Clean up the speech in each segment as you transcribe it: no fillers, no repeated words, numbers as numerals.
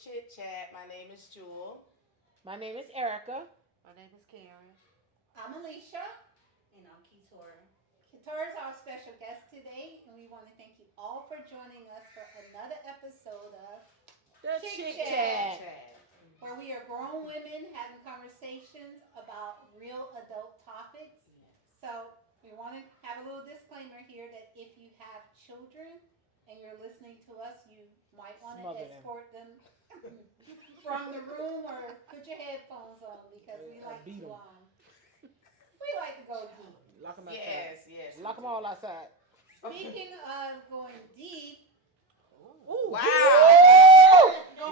Chit Chat. My name is Jewel. My name is Erica. My name is Karen. I'm Alicia. And I'm Ketora. Katora is our special guest today, and we want to thank you all for joining us for another episode of The Chit Chit Chat, Chat. where we are grown women having conversations about real adult topics. So we want to have a little disclaimer here that if you have children and you're listening to us, you might want to Smother them. escort them from the room or put your headphones on because beat 'em. we like to go deep. Lock them outside. Yes. Lock them all outside. Speaking of going deep, Ooh. Wow.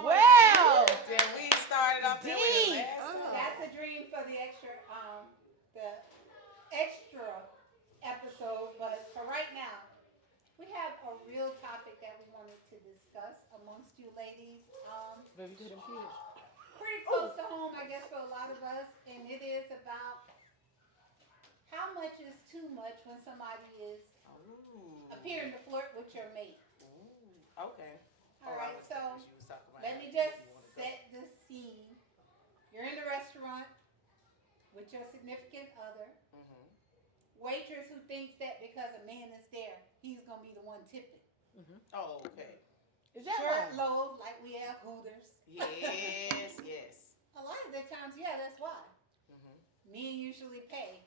Well. Then we started off there with the Deep. last one. that's a dream for the extra episode. But for right now, we have a real topic that we wanted to discuss amongst you ladies. Baby, to them kids. Pretty close to home, I guess, for a lot of us, and it is about how much is too much when somebody is Ooh. appearing to flirt with your mate. Ooh. Okay. All I right, was so thinking she was talking about let me how just you wanna go. set the scene. You're in the restaurant with your significant other. Mhm. Waitress who thinks that because a man is there, he's gonna be the one tipping. Oh, okay. Is that Shirt right? low, like we have Hooters. Yes. A lot of the times, yeah, that's why. Mhm. Men usually pay,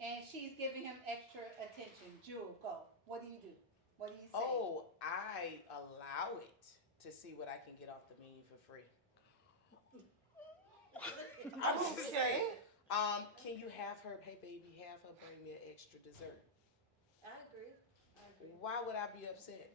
and she's giving him extra attention. Jewel, go. What do you do? What do you say? Oh, I allow it to see what I can get off the menu for free. I'm just saying. Can you have her, hey baby, have her bring me an extra dessert? I agree. Why would I be upset?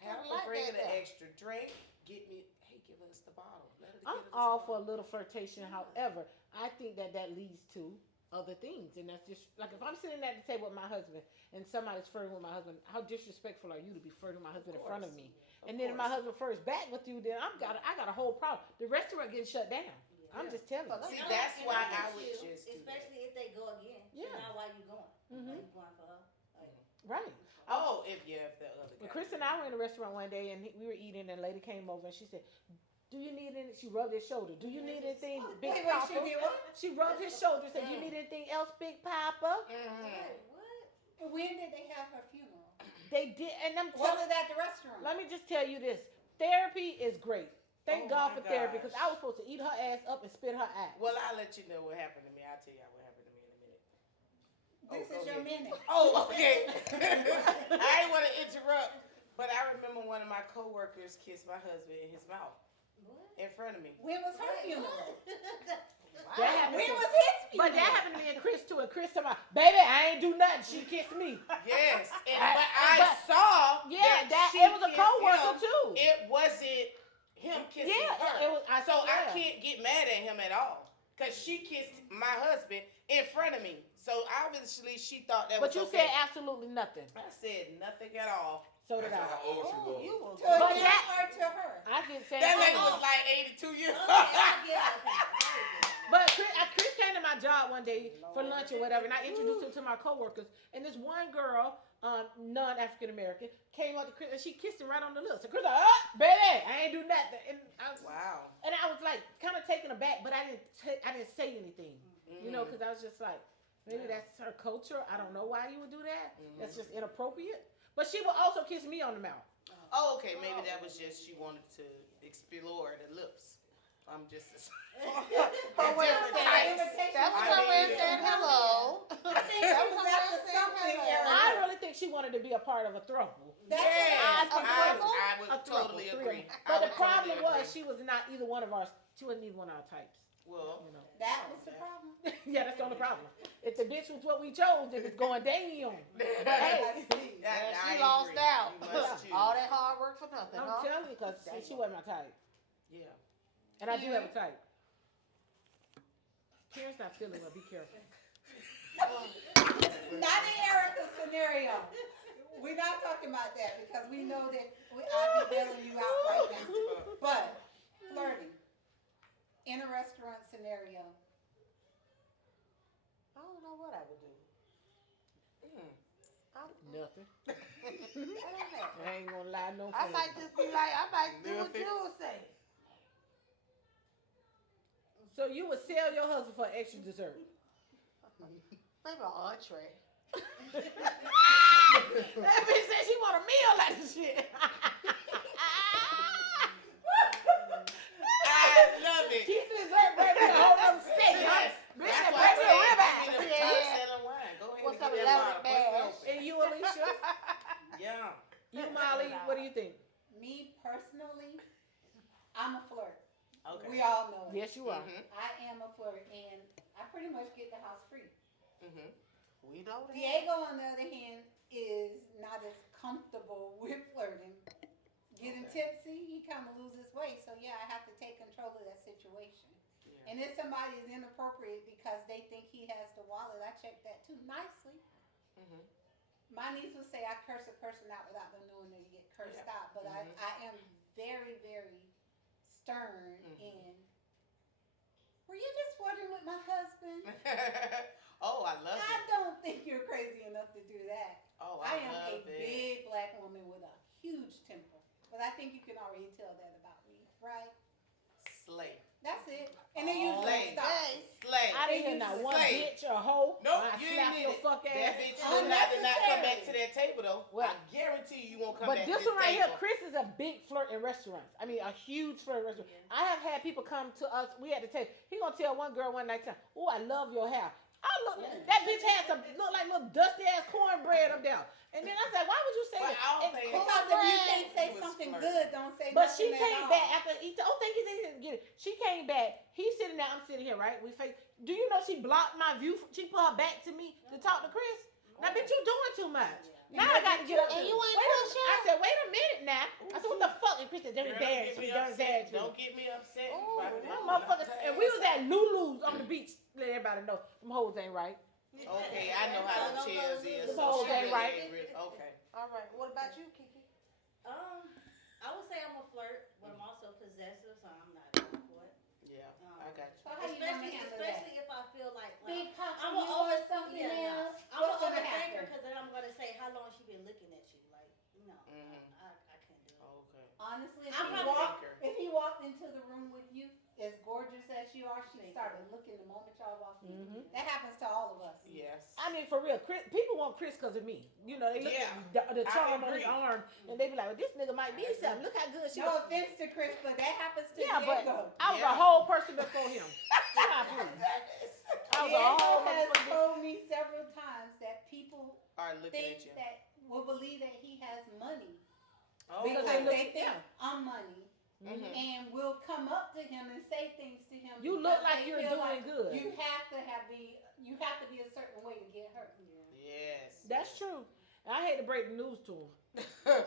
Have her like bring that an though. extra drink. Get me, hey, give us the bottle. Let her I'm get us the all for a bottle. little flirtation. However, I think that leads to other things, and that's just like if I'm sitting at the table with my husband and somebody's flirting with my husband. How disrespectful are you to be flirting with my husband in front of me? And then if my husband flirts back with you, then I got a whole problem. The restaurant getting shut down. I'm just telling you. See, And that's and why get I would you, just do that. especially if they go again. Yeah. Now why you going? Mhm. Why you going for her? Like, Right. Oh, if you have the other guy. But Chris and I were in a restaurant one day and we were eating, and a lady came over and she said, "Do you need any?" She rubbed his shoulder. "Do you need anything, Big Wait, Papa?" she did what? She rubbed his shoulder. Said, "You need anything else, Big Papa?" Mhm. what? When did they have her funeral? They did, and I'm Was telling. it at the restaurant? Let me just tell you this: therapy is great. Thank Oh God my for therapy, gosh. because I was supposed to eat her ass up and spit her out. Well, I'll let you know what happened to me. I'll tell y'all what happened to me in a minute. This go is your ahead. minute. Oh, okay. I didn't want to interrupt, but I remember one of my coworkers kissed my husband in his mouth What? in front of me. When was her funeral? That happened When to- was his funeral? But that happened to me and Chris too. And Chris told me, "Baby, I ain't do nothing. She kissed me." Yes, and I- but I but- saw Yeah, that she it was a kissed coworker him. too. It wasn't him kissing Yeah, her. it was. So I swear. can't get mad at him at all because she kissed my husband in front of me. So obviously she thought that But was you okay. said absolutely nothing. I said nothing at all. So did That's I. how old she Oh, was. you will To But him that- or to her? I did say That that. nigga was like 82 years old. Okay, I get it. Very good. But Chris came to my job one day for lunch or whatever, and I introduced him to my coworkers. And this one girl, non-African American, came up to Chris and she kissed him right on the lips. So Chris like, "Oh, baby, I ain't do nothing." And Wow. I was like kind of taken aback, but I didn't say anything, you know, because I was just like, maybe that's her culture. I don't know why you would do that. That's just inappropriate. But she would also kiss me on the mouth. Oh, okay. Maybe that was just she wanted to explore the lips. I'm just. Her way of Different saying- types. That was I her way of mean- saying hello. I think she was after something, Erica. I really think she wanted to be a part of a throuple. That's Yes, what I would A throuple, totally three agree. of them. I But the would problem totally was agree. she was not either one of our. She wasn't either one of our types. Well, You know. That was the problem. Yeah, that's the only problem. If the bitch was what we chose, it was going damn. Hey, I see. Yeah, I she lost agree. out. You must choose. All that hard work for nothing, I'm huh? telling you, because she wasn't my type. Yeah. And I do have a type. Karen's not feeling well. Be careful. Not in Erica's scenario. We're not talking about that because we know that I'll be bailing you out right now. But flirting in a restaurant scenario. I don't know what I would do. Mm. Nothing. I don't know. I ain't gonna lie, no. I flavor. might just be like, I might do what Nothing. you would say. So you would sell your husband for extra dessert? Maybe an entree. That bitch said she want a meal like this shit. I love it. Keep the dessert, baby. A whole other steak. Yes. Bitch, That's that why I baby a said ribeye. give me the Yeah. top selling wine. Go ahead What's and up, get that lemon bottle. Bust it bash? open. And you, Alicia? Yeah. You, Molly, what do you think? Me personally, I'm a flirt. Okay. We all know it. Yes, you are. Mhm. I am a flirt, and I pretty much get the house free. Mhm. We know that. Diego, on the other hand, is not as comfortable with flirting. Getting Okay. tipsy, he kind of loses weight. So yeah, I have to take control of that situation. Yeah. And if somebody is inappropriate because they think he has the wallet, I check that too nicely. Mhm. My niece would say I curse a person out without them knowing that you get cursed Yeah. out, but Mhm. I am very, very stern in. Were you just flirting with my husband? Oh, I love I it. don't think you're crazy enough to do that. Oh, I I am a love it. big black woman with a huge temper, but I think you can already tell that about me, right? Slay. That's it. And then you Slay. stop. Hey. Slay. I didn't hear not one Slay. bitch or hoe. Nope, I you slap ain't your need it. fuck That ass. bitch will not come back to that table though. What? I guarantee you won't come But back this to one this right table. here, Chris is a big flirt in restaurants. I mean, a huge flirt in restaurants. Yeah. I have had people come to us. We had to tell. He gonna tell one girl one night time, "Oh, I love your hair." I look. That bitch had some look like little dusty ass cornbread up there. And then I said, "Why would you say But that?" I don't And- think- Because if you Cornbread can't say was something flirting. good, don't say But nothing she at came all. back after he. Oh, thank you. They didn't get it. She came back. He's sitting there. I'm sitting here, right? We face. Do you know she blocked my view? She put her back to me to talk to Chris. Now, bitch, you doing too much. Now I got to get up. And you ain't Wait a- push I said, wait a minute now. I said, what the fuck? And Chris said, don't Girl, embarrass me. Don't embarrass me. Don't get me upset. Oh, Right My now. motherfucker. And we was at Lulu's on the beach. Let everybody know them hoes ain't right. Okay, I know how them chairs is. The so hoes she ain't really right. ain't really- Okay. All right. What about you, Kiki? I would say I'm a flirt, but I'm also possessive, so I'm not down for it. Yeah, I got you. So how you gonna handle that? Especially if I feel like Big pop, I'm you a want over- something yeah, else? I'm What's an gonna overthinker happen? because then I'm gonna say how long she been looking at you, like no, Mhm. I can't do it. Okay. Honestly, I'm probably- if he walked into the room with you, as gorgeous as you are, she Thank started looking the moment y'all walked in. Mhm. That happens to all of us. Yes. I mean, for real, Chris, people want Chris because of me. You know, they look Yeah, at the I charm on his agree. arm, and they be like, well, this nigga might be I agree. something. Look how good she No look. offense to Chris, but that happens to Yeah, but Diego. I was Yeah. a whole person before him. God, please. I was a whole Diego has motherfucking told me several times that people Are looking think at you. that will believe that he has money Oh, Because because look- they think yeah. I'm money Mhm. and will come up to him and say things to him. You because look like they you're feel doing like good. You have to be a certain way to get her. Yes. That's true. And I hate to break the news to him.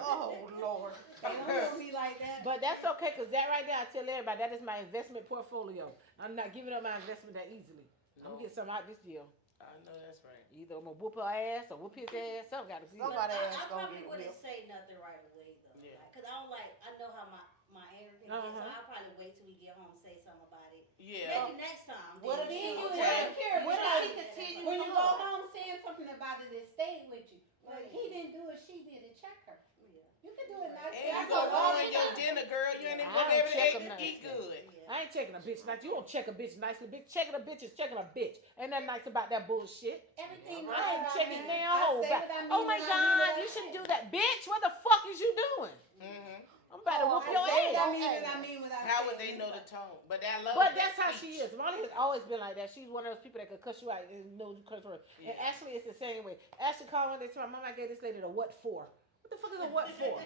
Oh, Lord. They don't know me like that. But that's okay, because that right there, I tell everybody, that is my investment portfolio. I'm not giving up my investment that easily. I'm No, going to get something out this deal. I know that's right. Either I'm going to whoop her ass or whoop his ass. Something got to be. Somebody I ass gonna probably get wouldn't whipped. say nothing right away though, Yeah. because I don't like. I know how my anger can get, so Uh-huh. I'll probably wait till we get home, say something about it. Yeah. Maybe next time. What then, if Then you know. Okay. have care What because if he continue when to you come go on? home saying something about it, it stayed with you. But he didn't do it, she did it. Check her. Yeah. You can do it now. And you gonna ruin your dinner, girl. You ain't even I gonna be don't able check to 'em nice. eat good. Yeah. I ain't checking a bitch nice. You don't check a bitch nicely. Bitch, checking a bitch is checking a bitch. Ain't nothing nice about that bullshit. Everything I I ain't what checking mean. damn I hole say back. what I mean Oh my when I mean God, what I you say. shouldn't do that. Bitch, what the fuck is you doing? Mm-hmm. I'm about to Oh, whoop I your say ass. that. I mean what I mean without How saying would they it. know the tone? But that love. But that that's how speech. she is. Molly has always been like that. She's one of those people that could cuss you out and knows you cuss her. And Yeah. Ashley is the same way. Ashley called one day to my mom, I gave this lady the what for. What the fuck is a what for?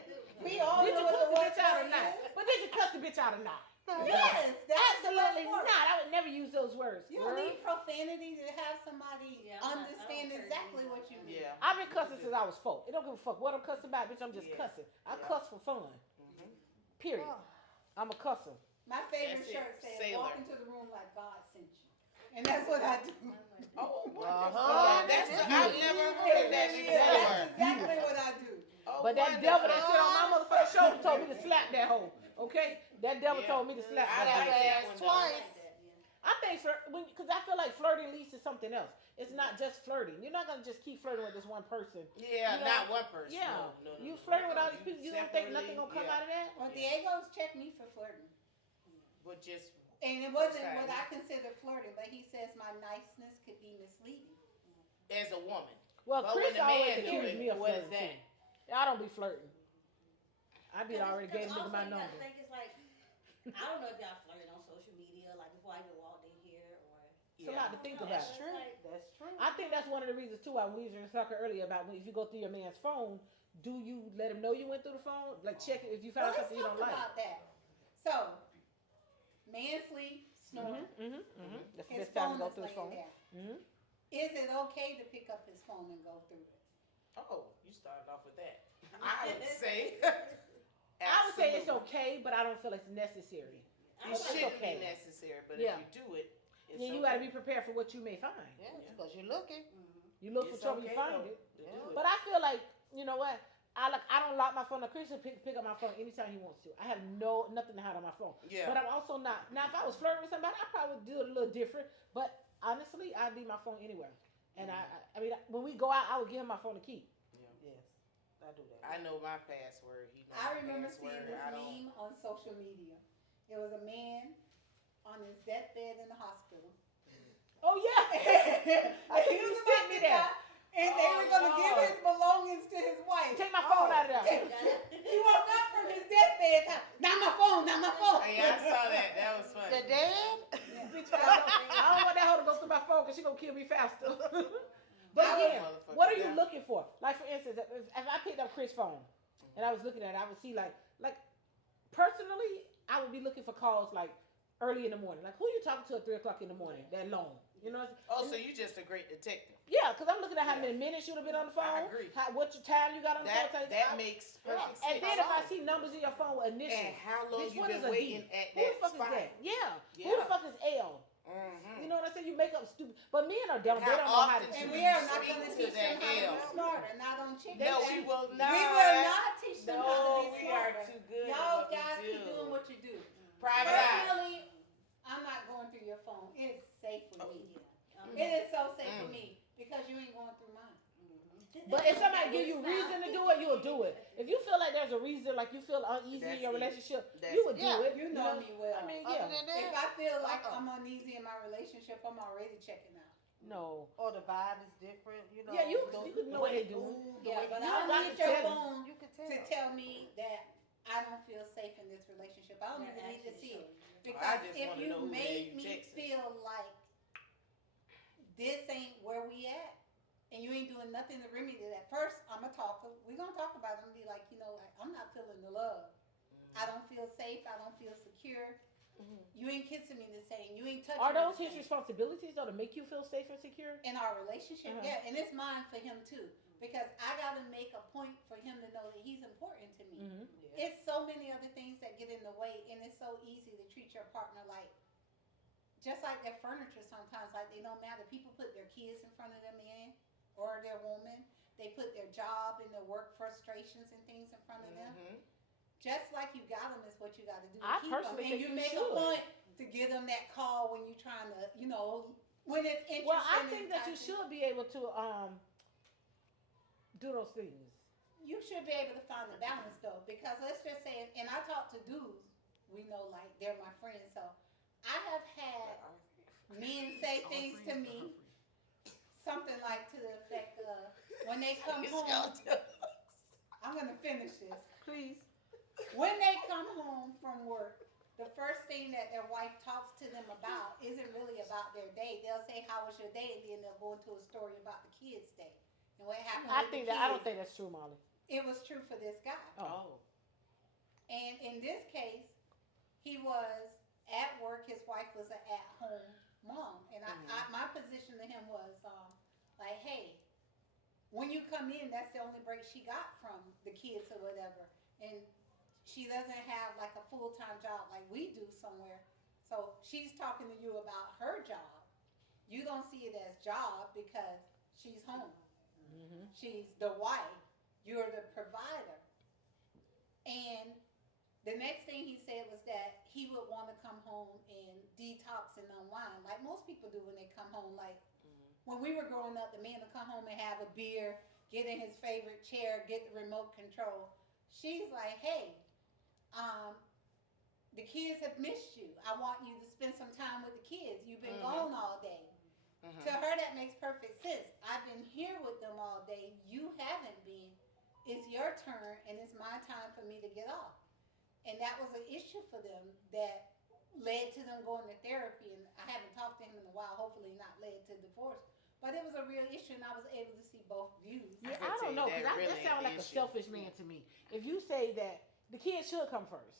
We all Did know you what cuss the the what bitch out or for not? is. But did you cuss the bitch out or not? Yes, that's Absolutely what not. for. I would never use those words. You girl. don't need profanity to have somebody Yeah, I'm not- I understand don't care exactly either. what you mean. Yeah. I've been cussing since I was 4. It don't give a fuck what I'm cussing about, bitch. I'm just Yeah. cussing. I Yeah. cuss for fun. Mhm. Period. Oh. I'm a cusser. My favorite That's it. shirt says, Sailor. walk into the room like God sent you. And that's what I do. Oh, what the Uh-huh. fuck? That's That's I've beautiful. never heard that Yeah, that's before. exactly what I do. Oh, But that wonderful. devil that sit on my motherfucking shoulder told me to slap that hoe. Okay? That devil Yeah. told me to slap I that like hoe. that ass one twice. though. I think because I feel like flirting leads to something else. It's not just flirting. You're not gonna just keep flirting with this one person. Yeah, You know, not one person. Yeah, No, you no. flirting with all No, these people. You don't think nothing gonna come separately, out of that? Well, Diego's checked me for flirting. But just And it wasn't Sorry. what I consider flirting, but he says my niceness could be misleading. As a woman. Well, But Chris when the always man do accused it, me of what is flirting that? too. Y'all don't be flirting. I be Cause- already cause gave nigga also my you gotta number. think it's like, I don't know if y'all flirted on social media, like before I even walked in here, or. It's a lot to think about. That's true. That's true. I think that's one of the reasons too why we were talking earlier about if you go through your man's phone, do you let him know you went through the phone? Like check it if you Well, found let's something you talk don't like. about that. So, man sleep, snore, That's the his best time to phone go is through his phone. laying down. Mm-hmm. Is it okay to pick up his phone and go through it? Oh, you started off with that. I would say. I would say it's absolutely. okay, but I don't feel it's necessary. It It's shouldn't okay. be necessary, but Yeah. if you do it, it's Yeah, you okay. gotta be prepared for what you may find. Yeah, because you're looking. You look It's for trouble, okay, you find though, it. to do it. But I feel like, you know what? I don't lock my phone. Now, Chris will pick up my phone anytime he wants to. I have nothing to hide on my phone. Yeah. But I'm also not. Now, if I was flirting with somebody, I probably would do it a little different. But honestly, I'd leave my phone anywhere. And I mean, when we go out, I would give him my phone to keep. Yes, I do that. I know my password. He knows I my remember password. seeing this I don't. meme on social media. It was a man on his deathbed in the hospital. Oh yeah. I think He you was sent about me to that. die, and they were going to give Lord. his belongings to his wife. Take my phone out of there. He woke up from his deathbed. Not my phone, not my phone. Hey, I saw that. That was funny. The dead? Bitch, I don't want that hoe to go through my phone because she gonna kill me faster. But I again, was what are you motherfucking looking for? Like for instance, if I picked up Chris' phone and I was looking at it, I would see like personally, I would be looking for calls like early in the morning. Like who you talking to at 3:00 in the morning? That long, you know? Oh, so you just a great detective. Yeah, because I'm looking at how Yeah. many minutes you'd have been on the I phone. agree. What your time you got on the That phone. that makes perfect sense. And then if I see numbers in your phone with And initials, how long bitch, you what is been a D? waiting at Who the that fuck spot? is that? Yeah. Who Yeah. the fuck is L? Mm-hmm. You know what I'm saying? You make up stupid. But men are dumb. And They how don't know how often to. And do we you are not speak going to to teach them that how to L? be smarter, not on chicken. No, we will not. We will not teach them No, how to be we are smarter. too good. at Y'all what we guys do. keep doing what you do. Private eye. Personally, I'm not going through your phone. It's safe for me. Mm-hmm. It is so safe for me because you ain't going through mine. But if somebody give you reason to do it, you'll do it. If you feel like there's a reason, like you feel uneasy in That's your it. relationship, That's you would it. do it. You know me well. I mean, Other yeah. than If that, I feel like Uh-uh. I'm uneasy in my relationship, I'm already checking out. No. or the vibe is different, you know. Yeah, you the- could the know what way they doing. move, the Yeah, way but you I don't got need to your tell me. phone You could to tell me that I don't feel safe in this relationship. I don't even need to see it. Because just if wanna you know who the hell make you me texting. feel like this ain't where we at, and you ain't doing nothing to remedy that, first I'm gonna talk. We gonna talk about it and be like, you know, like I'm not feeling the love. I don't feel safe. I don't feel secure. You ain't kissing me the same. You ain't touching Are me those the his same. responsibilities though to make you feel safe and secure? In our relationship, Uh-huh. yeah, and it's mine for him too, because I gotta make a point for him to know that he's important to me. Mm-hmm. It's so many other things that get in the way, and it's so easy to treat your partner like, just like their furniture sometimes, like they don't matter. People put their kids in front of their man or their woman. They put their job and their work frustrations and things in front of them. Mhm. Just like you got them is what you got to do to I keep them. personally And think you you make should. a point to give them that call when you're trying to, you know, when it's interesting. Well, I and think that you enticing. should be able to do those things. You should be able to find the balance though, because let's just say, and I talk to dudes, we know like they're my friends, so I have had men say things to me, something like to the effect of, when they come home, I'm gonna finish this. Please. When they come home from work, the first thing that their wife talks to them about isn't really about their day. They'll say, "How was your day?" and then they'll go into a story about the kids' day and what happened. I with think the that I don't kids. think that's true, Molly. It was true for this guy. Oh. And in this case, he was at work. His wife was an at-home mom, and my position to him was like, hey, when you come in, that's the only break she got from the kids or whatever, and she doesn't have like a full-time job like we do somewhere. So she's talking to you about her job. You don't see it as job because she's home. Mm-hmm. She's the wife. You're the provider. And the next thing he said was that he would want to come home and detox and unwind, like most people do when they come home. Like when we were growing up, the man would come home and have a beer, get in his favorite chair, get the remote control. She's like, hey, the kids have missed you. I want you to spend some time with the kids. You've been Mhm. gone all day. Mhm. To her, that makes perfect sense. I've been here with them all day. You haven't been. It's your turn, and it's my time for me to get off. And that was an issue for them that led to them going to therapy. And I haven't talked to him in a while. Hopefully, not led to divorce. But it was a real issue, and I was able to see both views. Yeah, can I tell don't you know, that because really that sounds ain't like the a issue. selfish man to me. If you say that the kids should come first,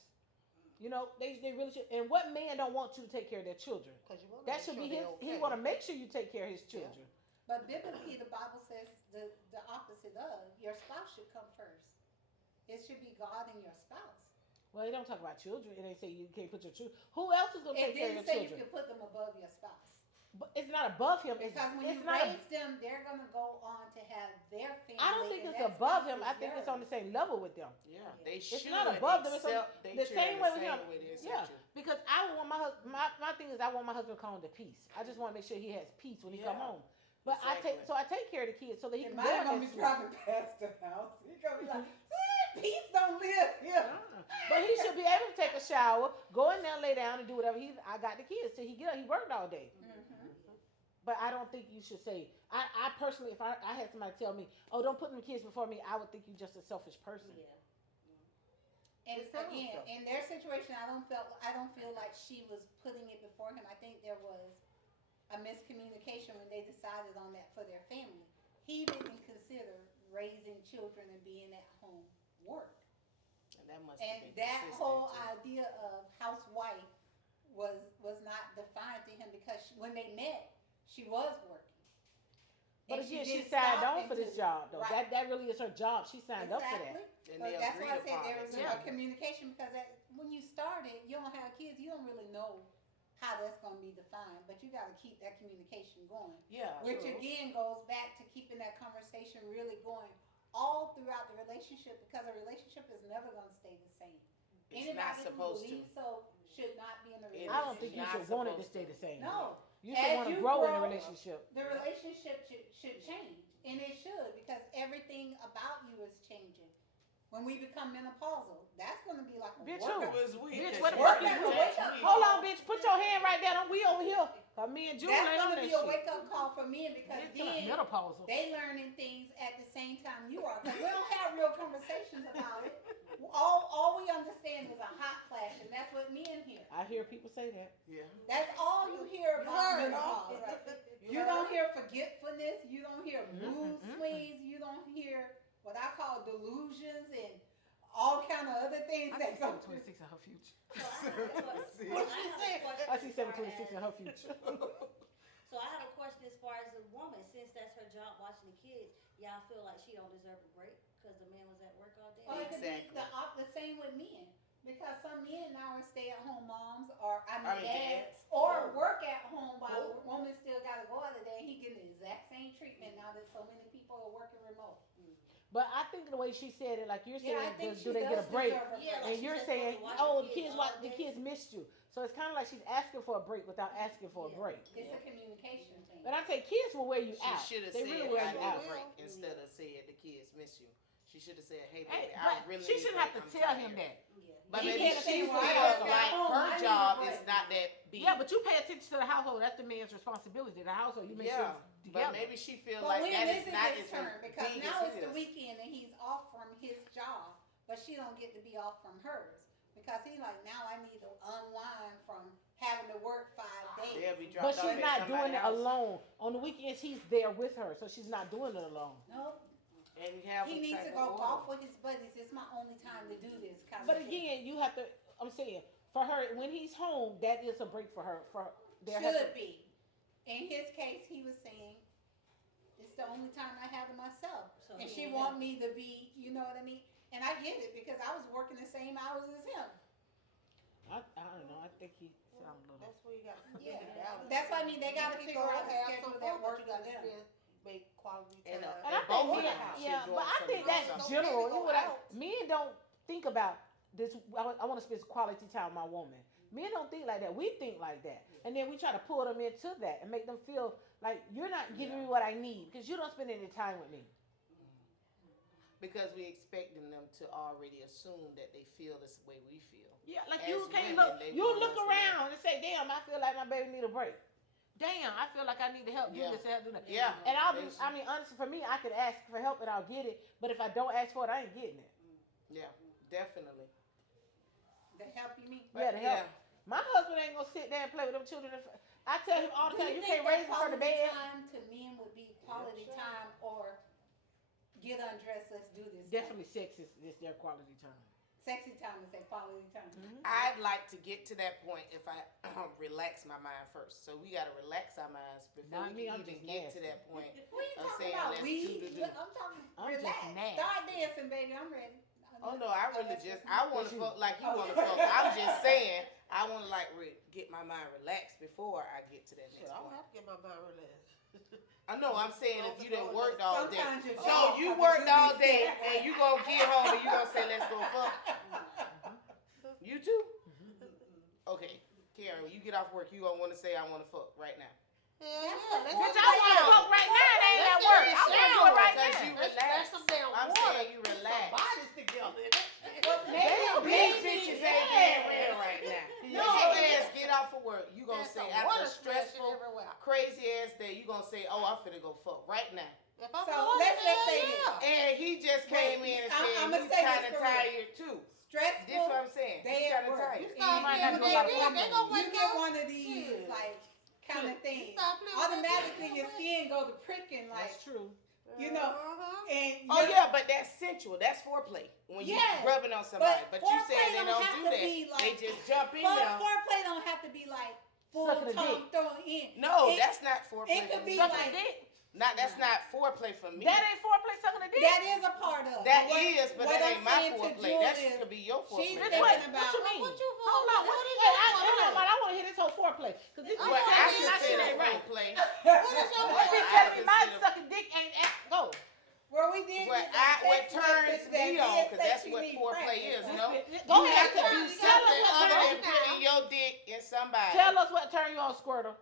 you know, they really should. And what man don't want you to take care of their children? Because you want That should be his. He want to make sure you take care of his children. But biblically, the Bible says the opposite of your spouse should come first. It should be God and your spouse. Well, they don't talk about children, and they say you can't put your children. Who else is gonna It take care of didn't your say you children? could put them above your spouse. But it's not above him. Because when it's you not. raise them, they're gonna go on to have their family. I don't think and it's that above spouse him. is I think it's on the yours. same level with them. Yeah, they It's should not above them. It's on accept they the should same the way with same him. way they accept Yeah, you. because I would want my husband. My thing is I want my husband to come home to peace. I just want to make sure he has peace when he come Yeah. home. But Exactly. I take care of the kids so that he And can go mine in gonna there be sleep. driving past the house. He gonna be like, peace don't live here. But he should be able to take a shower, go in there, lay down, and do whatever. I got the kids till he get up. He worked all day. But I don't think you should say. I personally, if I had somebody tell me, "Oh, don't put them kids before me," I would think you're just a selfish person. Yeah. And It sounds again, so. in their situation, I don't feel like she was putting it before him. I think there was a miscommunication when they decided on that for their family. He didn't consider raising children and being at home work. And that must have And been that consistent, whole too. idea of housewife was not defined to him because when they met, she was working. But And again, she didn't signed stop on for this until- job, though. Right. That really is her job. She signed up for that. Exactly. And But they that's why I agreed said upon there it, was too. a communication because when you started, you don't have kids, you don't really know how that's going to be defined. But you got to keep that communication going, Yeah, which true. again goes back to keeping that conversation really going all throughout the relationship because a relationship is never going to stay the same. It's not Anybody who supposed to. believes so should not be in a It relationship. I don't think you Not should want it to supposed stay to. the same. No, You should As want to you grow in a grow, relationship. the relationship should change, and it should because everything about you is changing. When we become menopausal, that's going to be like a Bitch, workout. It was weird. Bitch, 'cause what the you fuck were you gonna doing? text me. Hold on, bitch. Put your hand right there. We over here. Cause me and June That's ain't on going to that be a shit. wake up call for men because Bitch, then menopausal. they learning things at the same time you are. Because we don't have real conversations about it. All we understand is a hot flash, and that's what men hear. I hear people say that. Yeah. That's all you hear You about heard, menopause. huh? Right? You You heard? don't hear forgetfulness. You don't hear mood Mm-mm. swings. You don't hear what I call delusions and all kind of other things I that see go. 726 in her future. So I have a question. What I she have a said? question I see as far 726 in as- her future. So I have a question as far as the woman, since that's her job watching the kids, y'all feel like she don't deserve a break because the man was at work all day? Or it could Exactly. be the same with men. Because some men now are stay-at-home moms or mean, dads dads. or work at home while the woman still got to go out of there. He getting the exact same treatment now that so many people are working remote. But I think the way she said it, like you're saying, Yeah, I think do she they get a does break? deserve a Yeah, break. And like she you're just saying, supposed to watch oh, the the kids kids, all the day. kids missed you. So it's kind of like she's asking for a break without asking for a Yeah. break. It's a communication thing. But I say kids will wear you She out. should have They said, really wear I you need out. a break instead of saying the kids miss you. She should have said, hey, Hey, baby, I but really she need a shouldn't have break. to I'm tell him tired. that. Yeah. But He maybe can't she say, feels well, I work at like home, I her need a job break. is not that big. Yeah, but you pay attention to the household. That's the man's responsibility. The household, you make sure Yeah, it's but together. maybe she feels But like when that is is it not his as turn? Because big now as it's the his. weekend and he's off from his job, but she don't get to be off from hers. Because he's like, now I need to unwind from having to work 5 days. They'll be But dropped off she's at not doing somebody's it house. alone. On the weekends, he's there with her, so she's not doing it alone. No, And have he a needs to type go of golf order. with his buddies. It's my only time to do this kind But of thing. again, you have to. I'm saying for her when he's home, that is a break for her. For there has Should to, be. In his case, he was saying, it's the only time I have to myself. So And he she ain't want me to be, you know what I mean? And I get it because I was working the same hours as him. I don't know. I think he sounds a little. That's where you got to Yeah. figure it out. That's why I mean they got to You figure go out the have schedule some that fun, but works you for gotta them. spend- make quality And, time. And I both think of them men, should yeah, go but I somewhere think that's else. Okay, general. to go You know, out. men don't think about this. I want to spend quality time with my woman. Men don't think like that. We think like that, and then we try to pull them into that and make them feel like you're not giving me what I need because you don't spend any time with me. because we expecting them to already assume that they feel this way we feel. Yeah, like As you can't women, look. they You want look us to- around and say, "Damn, I feel like my baby need a break. Damn, I feel like I need to help do Yeah. this, help do that." Yeah. And I'll be. They should- I mean, honestly, for me, I could ask for help and I'll get it. But if I don't ask for it, I ain't getting it. Yeah, definitely. The help you mean? Yeah, to help. My husband ain't gonna sit there and play with them children. I tell him all the Do time, you think can't raise them that from the quality bed. time to men would be quality time or get undressed, let's do this. Definitely, sex is their quality time. Sexy time is a quality time. I'd like to get to that point if I relax my mind first. So we gotta relax our minds before Not we me, I'm can even just get nasty. to that point. What are you I'm talking saying about? let's We, do. I'm talking I'm just relax. nasty. Start dancing, baby. I'm ready. Oh no, I really that's just just I want to you. fuck like you Oh. want to fuck. I'm just saying I want to like get my mind relaxed before I get to that next Shit, I don't point. have to get my mind relaxed. I know. I'm saying if you done worked all day, Sometimes you're so wrong, you 'cause worked you all be day scared. and you gonna get home and you gonna say let's go fuck. You too? Okay, Karen, when you get off work, you gonna want to say I want to fuck right now. Let's Bitch, get I want to fuck right now. It ain't at work. I want to do it right Because now. you Let's relax. some damn I'm water. saying you relax. Bodies together. These Maybe, bitches yeah. ain't being real right now. No. When your ass get off of work, you gonna There's say some after water a stressful, splashing everywhere. crazy ass day, you gonna say, oh, I'm finna go fuck right now. If I'm So, going let's to just say yeah. And he just came in and said I'ma he's say this kind of for real. tired too. Stressful. This what I'm saying. They He's at kind of work. tired. You And start might playing not with do a that lot of dick, fucking. they gonna you wake get up. one of these Shit. like kind of things. Stop playing with that Automatically dick, your they skin go to pricking like That's true. you know. Uh-huh. And Oh you're- yeah, but that's sensual. That's foreplay. When you Yes, rubbing on somebody. but But you foreplay said they don't don't have do to that. be They like- just jump in there. Foreplay don't have to be like full Sucking a tongue thrown in. No, It- that's not foreplay. it could for be me. Sucking like- a dick. That's not foreplay for me. That ain't foreplay sucking a dick. that is a part of. That But is, but what that I'm ain't my saying to foreplay. Jewel That is, could be your she's foreplay. Bitch, thinking what? about What you mean? What you Hold on. for? What What is hey, your I foreplay? want to hear this whole foreplay. Because this Well, bitch I telling me my shit consider ain't right. foreplay. What is your That bitch foreplay? telling me my consider- sucking dick ain't go. Well, we did What get that what text turns message me that on, did because say that's she what need foreplay practice. is, no? Go You ahead. have to do Tell us something what other turn than putting your dick in somebody. Tell us what turn you on, Squirtle.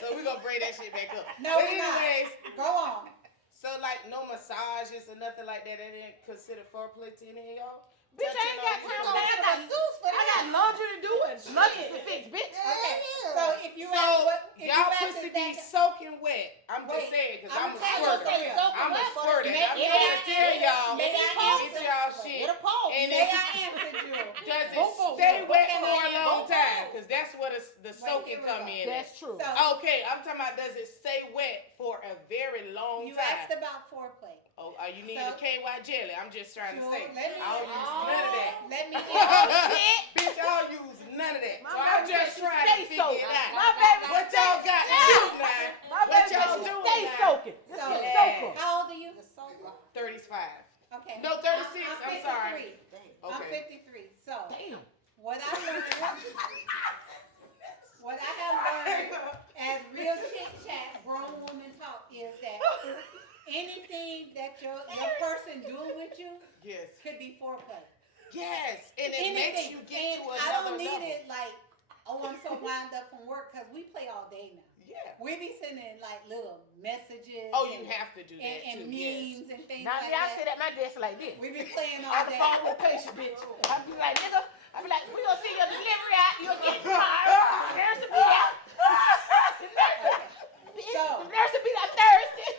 So we're gonna bring that shit back up. No, But we're not. anyways, Go on. so like no massages or nothing like that. That ain't considered foreplay to any of y'all. Bitch, I ain't got time for that. I got laundry to do and luggage to fix, bitch. Okay. So if you So ask what if y'all you ask pussy us be that, soaking wet. I'm Wait, just saying because I'm I'm a telling you, squirter. say soaking I'm a wet. squirter. May- I'm may trying to I- tell y'all, may I get answer? y'all shit. Get a pole. And may if I answer you? does it Boom, boom, stay boom. wet Can for a I- long boom, time? boom. Because that's where the soaking here we come go. in. That's true. So Okay, I'm talking about does it stay wet for a very long you time? asked about foreplay. Oh, you need So- a KY jelly. I'm just trying to Jewel, say. let me- I don't use none of that. Let me Bitch, I don't use none of that. My So I'm baby just said she trying stay to figure soaked. it out. My baby What y'all got to do now? My What baby y'all said she doing stay now? soaking. This So- is Yeah. soaker. How old are you? 35. Okay. No, 36, I'm I'm 53. sorry. I'm Okay. 53. So Damn. what I learned, what I have learned as real chit chat, grown woman talk is that anything that your person doing with you Yes. could be foreplay. Yes. And it Anything. makes you get And to I another don't need level. it like, oh, I'm so wound up from work because we play all day now. Yeah. We be sending like little messages. Oh, you and, have to do that and too. memes Yes. and things Now, like I that. sit at my desk like this. We be playing all On the day. phone with patient, bitch. I be like, nigga, I be like, we gonna see your delivery out. You'll get tomorrow. There's to be out. So The nurse will be there Thursday.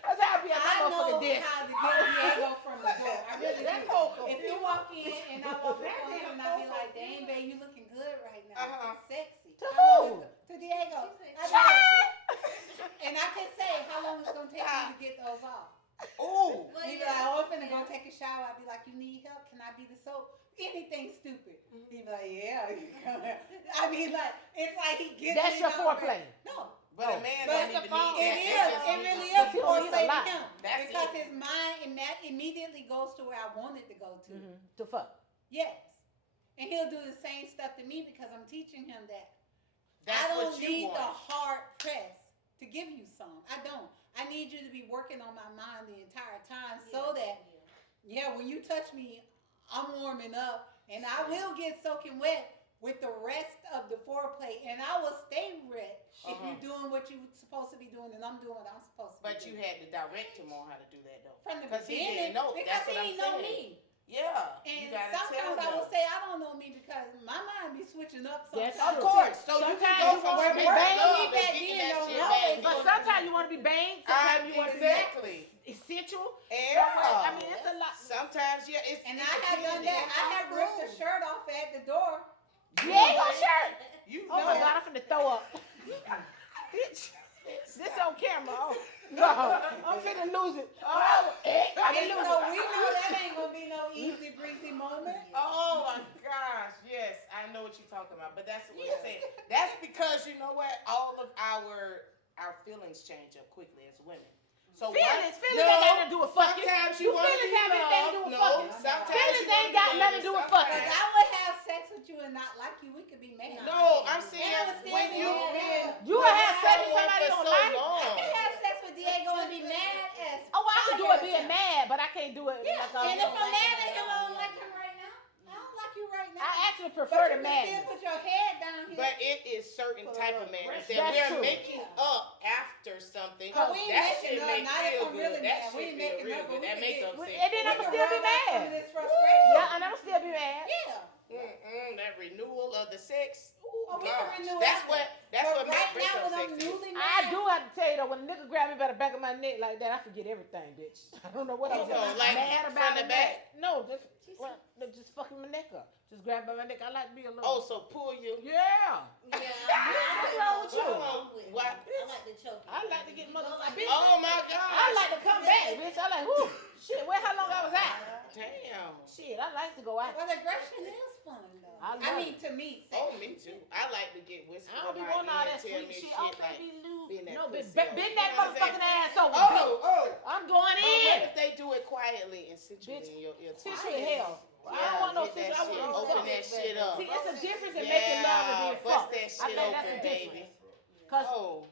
That's how I be at my I know motherfucking desk. how to get Diego from the door. I really That do. poker. If you walk in and I walk up on him and I be like, dang, babe, you looking good right now. Uh-huh. Sexy. To How long who? is- To Diego. I be Child. like, and I can say how long it's going to take me to get those off. Ooh. He be like, oh, I'm finna go take a shower. I'd be like, you need help? Can I be the soap? Anything stupid. He be like, yeah. I mean, like, it's like he gets That's me your out foreplay. there. No. But a man But don't even phone- need It that. is. They just It need really to is He don't for need a say to lot. him. That's Because it. his mind and that immediately goes to where I want it to go to. Mm-hmm. To fuck. Yes. And he'll do the same stuff to me because I'm teaching him that. That's I don't what you need the want. hard press to give you some. I don't. I need you to be working on my mind the entire time so that, yeah, when you touch me, I'm warming up and I will get soaking wet, with the rest of the foreplay, and I will stay wet if Uh-huh. you're doing what you're supposed to be doing, and I'm doing what I'm supposed to But be you doing. had to direct him on how to do that though. From the 'Cause he beginning, didn't know. because That's what he I'm ain't know saying. me. Yeah. You And gotta tell sometimes I them. will say I don't know me because my mind be switching up Yes, sometimes. Of course. So you Sometimes can go you from wanna Smith be to banged, Love you and back getting in, that don't shit know back. it. But sometimes you want to be banged. Sometimes you want to be Exactly. essential. Yeah. I mean, it's a lot. Sometimes, yeah, it's. And it I have done depends. that. I have ripped the shirt off at the door. Yeah, your shirt. You Oh know. my God, I'm finna throw up. Bitch, this on camera. Oh, no, I'm finna lose it. I And can lose so it. we know that ain't gonna be no easy breezy moment. Oh my gosh, yes, I know what you're talking about, but that's what we're saying. That's because you know what? All of our feelings change up quickly as women. So Feelings no, ain't got nothing to do with fucking. sometimes You you want to feelings be have anything to do loved. with No, fucking. sometimes Feelings you wanna ain't be got loved, nothing to do with fucking. Because sometimes- I would have sex with you and not like you. We could be mad. No, I'm And saying I would still when be you mad. You would have sex with someone somebody for you don't so like. long. I can have sex with Diego and be mad as Oh, well, I can do fire it being at him. mad, but I can't do it. Yeah, like and I'm- if I'm mad at him, I don't like him right now. I don't like you right now. I actually but prefer you the can madness. still put your head down here. But it is certain type of madness that That's we're true. making up after something. But we ain't that making shit up, make not if feel I'm good. really That mad. We shit ain't feel making real up, but good. we That can makeup get- sex. And then we I'ma can still be rub out some mad. of this frustration. Yeah, and I'm still be mad. Yeah. That renewal of the sex. Ooh, Oh, we can gosh. renew That's it. what. That's But what right makes now, breakup when I'm sex is. newly I mad, do have to tell you though, when a nigga grab me by the back of my neck like that, I forget everything, bitch. I don't know what I was Oh, like mad from about the or back? not. No, just fucking my neck up. Just grab by my neck. I like to be a little. Oh, so pull you. Yeah. What's wrong with you? What? I like to choke you. I like to get You go motherfucking like bitch. Oh my I gosh. like to come back, bitch. I like, whoo, shit. How long I was out? Damn. Shit, I like to go out. well, aggression is fun though. I love I mean, to me, sex. Oh, me too. I like to get whispered I don't be in my wanting all ear that and tell sweet me shit. shit Oh, like. baby, bend that no, pussy bend over. that You know what I'm motherfucking ass over. bitch. Oh. I'm going But what in. if they do it quietly and sensually in your ear? Tissue in hell. I don't want no get that tissue. I shit. want Open no that shit up. See, it's a difference in making love and being bust fucked. that I shit think that's open, a baby. difference. Cause Oh.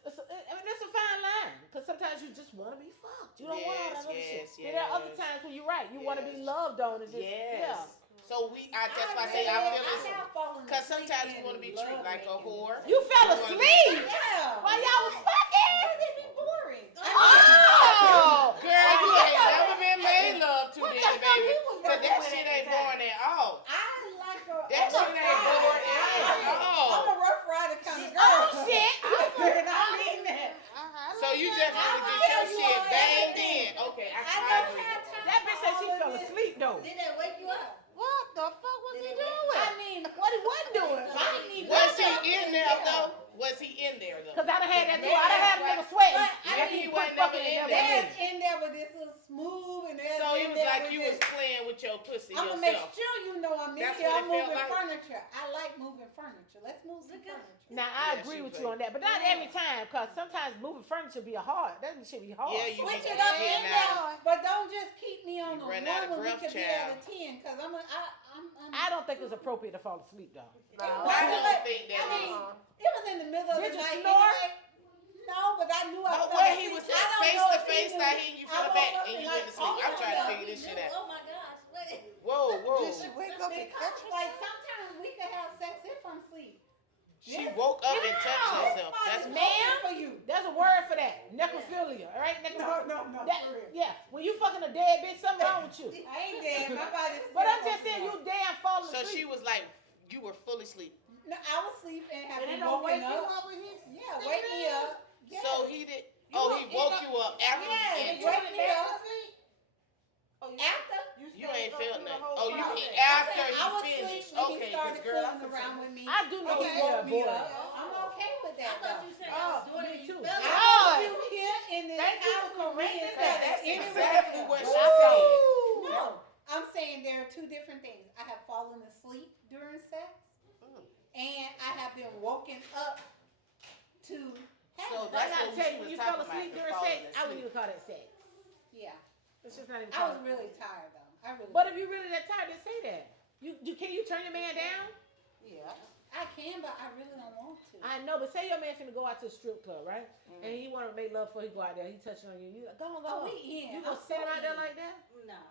I mean, that's a fine line. Cause sometimes you just want to be fucked. You don't want all that other shit. Yes, Then there are other yes. times when you're right. You want to be Yes. loved on and just Yes. yeah. So that's why I say our feelings. have fallen Because asleep sometimes we in want to be love treated like a making. whore. You fell You wanna be- asleep Yeah. while y'all was fucking. It'd be boring. Oh, Girl, you ain't never been made love to What then, the fuck baby. he was Cause working that with shit at ain't the time? boring at all. I like a That a shit rough ain't rider. boring at all. I'm a rough rider kind of girl. oh shit. And I mean that. So you just want to get your shit banged in. Okay, I I agree. don't have time. That bitch said she for all fell of this. asleep though. Did that wake you up? What the fuck was he doing? I mean, What he wasn't doing? I didn't even Was know he in there though? Was he in there though? Cause I done had that too. I done had a nigga sweating. But, I Maybe mean, he wasn't fucking never in in there. There's in there with this little smooth, and there's So in it was there like with you this. was playing with your pussy I'm gonna make yourself. sure you know I'm in That's here. what I'm it felt moving like? furniture. I like moving furniture. Let's move some furniture. Now I Yeah, agree she with played. you on that, but not every time. Cause sometimes moving furniture be hard. That shit be hard. Yeah, you Switch be it up getting in out. there, but don't just keep me on You the run out of one when we breath, could be at a child. 10. Cause I'm I don't think it's appropriate to fall asleep though. I don't think that I mean, is. it was in the middle of Did the you night. snore? Anyway. No, but I knew I But fell where asleep. he was I at, don't face know to if he face, knew. not hitting you I from the woke back, up and you like, went to sleep. oh I'm trying to my figure this shit out. Oh my gosh, wait. Whoa, whoa. Did she wake up and Because, catch like, sometimes we could have sex if I'm asleep. She woke up and touched herself. That's Ma'am? for you. There's a word for that. Necrophilia. All right, necrophilia. No, That, for real. yeah, when you fucking a dead bitch, something wrong with you. I ain't dead. My body's But I'm still just saying, you functional. damn falling So she asleep. was like, you were fully asleep. No, I was asleep and have And been they don't woken wake you up. up when he's Yeah, wake me up. Yes. So he did. Oh, he woke you up after Yeah, you he entered. wake me up. Oh, you, After. You ain't felt nothing. Oh, you process. after I he was finished. asleep when Okay, he started because girl, fooling around with me. I do know He you woke are me bored. up. I'm okay with I that thought though. you said I was doing me it. You too. fell I asleep. Oh. want you here in this Thank you house for with me correcting instead that. of That's anywhere exactly else. what she Woo! said. No, I'm saying there are two different things. I have fallen asleep during sex, and I have been woken up to have So sex. I that's gotta what tell she you, when was you fell talking about, asleep the during falling sex, I wouldn't asleep. even call that sex. Yeah, It's just not even I called. was really tired though. I really. But if you really that tired, then say that. You can you turn your man down? Yeah. I can, but I really don't want to. I know, but say your man finna go out to a strip club, right? And he wanna make love before he go out there. He touching on you. You like, go on, go Oh, on. we in. You I'm gonna sit so him out there in. like that? Nah.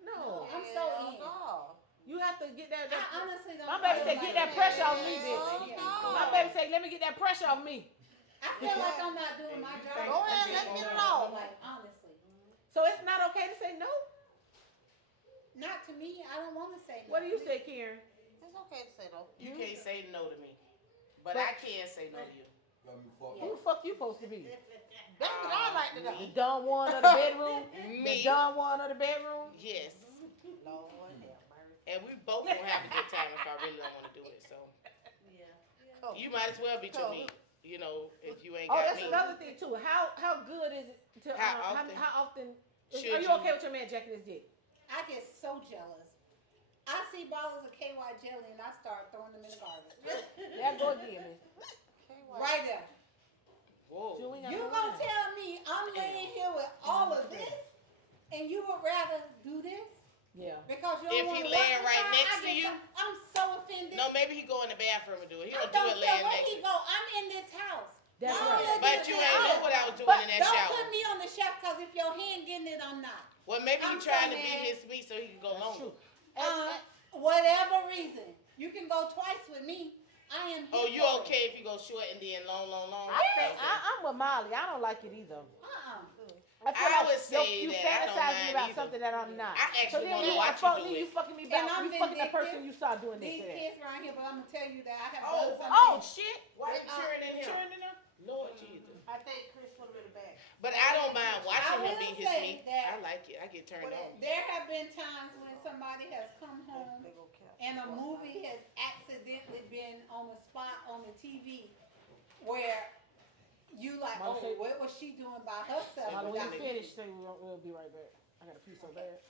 No. I'm so in. No. You have to get that. I honestly don't. My baby feel say, like "Get that that. pressure off me, Yeah. bitch." Oh, My baby say, "Let me get that pressure off me." I feel like I'm not doing my job. Go ahead, let's get it on. Like honestly, So it's not okay to say no. not to me. I don't want to say. No. What do you say, Karen? It's okay to say no. You can't say no to me, but But- I can say no to you. Let me fuck Who the fuck you supposed to be? That's what I like to The know. dumb one of the bedroom? The Me, dumb one of the bedroom? yes. Lord have mercy. And we both gonna have a good time if I really don't want to do it. So Yeah. Cool. you might as well be to Cool. me. You know, if you ain't Oh, got that's me. another thing too. How good is it to How often should are you you- okay with your man jacking his dick? I get so jealous. I see bottles of KY jelly and I start throwing them in the garbage. Yeah, go again, miss. Okay, well, Right there. Whoa. You ain't got You no gonna line. tell me I'm laying here with all of this, and you would rather do this Yeah. because you If don't he want to laying right next to you? I'm so offended. No, maybe he go in the bathroom and do it. He I don't do don't it care laying where next he to go. I'm in this house. That's All right. that But is you in ain't the know what I was doing But in that Don't shower. put me on the shelf because if your hand getting it, I'm not. Well, maybe he I'm trying so to be mad. his me so he can go That's longer. true. Whatever reason, you can go twice with me. I am. Oh, here you for it. okay if you go short and then long? I'm with Molly. I don't like it either. Uh-uh. feel I like would say you that I don't fantasizing mind about either. something that I'm not. I actually then wanna you- watch I fuck you do me, it. you fucking me And back. I'm You fucking the vindictive. person you saw doing this These to that. kids around here, but I'm gonna tell you that I have Oh, done something. Oh shit! Why you cheering in here? Cheering in her? Lord Jesus. I think Chris put him in the bag. But I don't mind I watching him will be his say me. that- I like it. I get turned on. There have been times when somebody has come home They go count. and a movie has accidentally been on the spot on the TV where you like, Mama oh, say- what was she doing by herself? Molly, when without you me? finish, say we'll be right back. I got a piece so bad.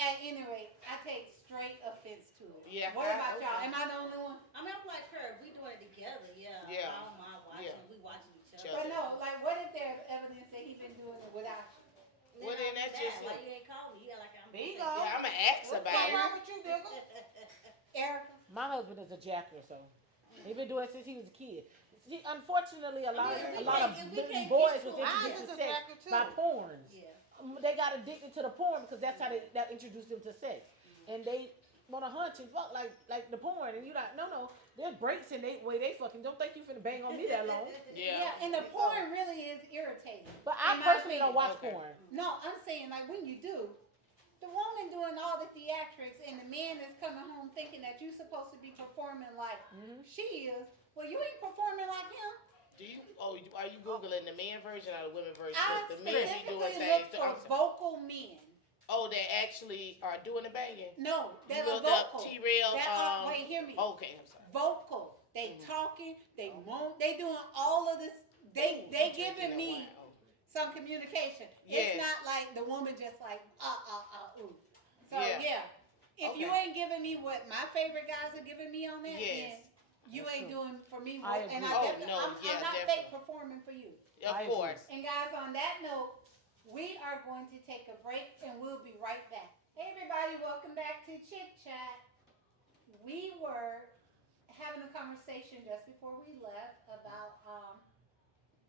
At any rate, I take straight offense to it. Yeah, What about okay. y'all? Am I the only one? I mean, I'm like her. If we doing it together, yeah. Yeah. I don't mind watching. Yeah. We watching each Sure. other. But no, like, what if there's evidence that he's been doing it without you? Well, then that's just like it. you ain't called me. Yeah, like I'm. There you saying. go. Yeah, I'ma ask What's about it. wrong with you, nigga? Erica? My husband is a jacker, so he been doing it since he was a kid. See, unfortunately, a lot if we of can't little get boys to was it, Mine introduced is to a sex jacker too. by porns. Yeah. They got addicted to the porn because that's how that introduced them to sex, and they want to hunch and fuck like the porn, and you like no, there's breaks in they way they fucking. Don't think you finna bang on me that long. Yeah. And the porn really is irritating. But I In my personally don't opinion. watch Okay. porn. No, I'm saying like when you do, the woman doing all the theatrics and the man is coming home thinking that you're supposed to be performing like Mhm. she is. Well, you ain't performing like him. Do you? Oh, are you googling the man version or the women version? I 'Cause the men be doing specifically things. look for vocal men. Oh, they actually are doing the banging. No, You that are look up vocal. T-Rail. That are, wait, hear me. Okay, I'm sorry. Vocal. They Mhm. talking. They moan. They doing all of this. They I'm giving drinking me that wine. some communication. Yes. It's not like the woman just like ooh. So Yeah. yeah, if you Okay. ain't giving me what my favorite guys are giving me on that, Yes. then you That's ain't true. doing for me. I What, and agree. I Oh, definitely, no, I'm yeah, not definitely. fake performing for you. Of I agree. course. And guys, on that note, we are going to take a break and we'll be right back. Hey everybody, welcome back to Chit Chat. We were having a conversation just before we left about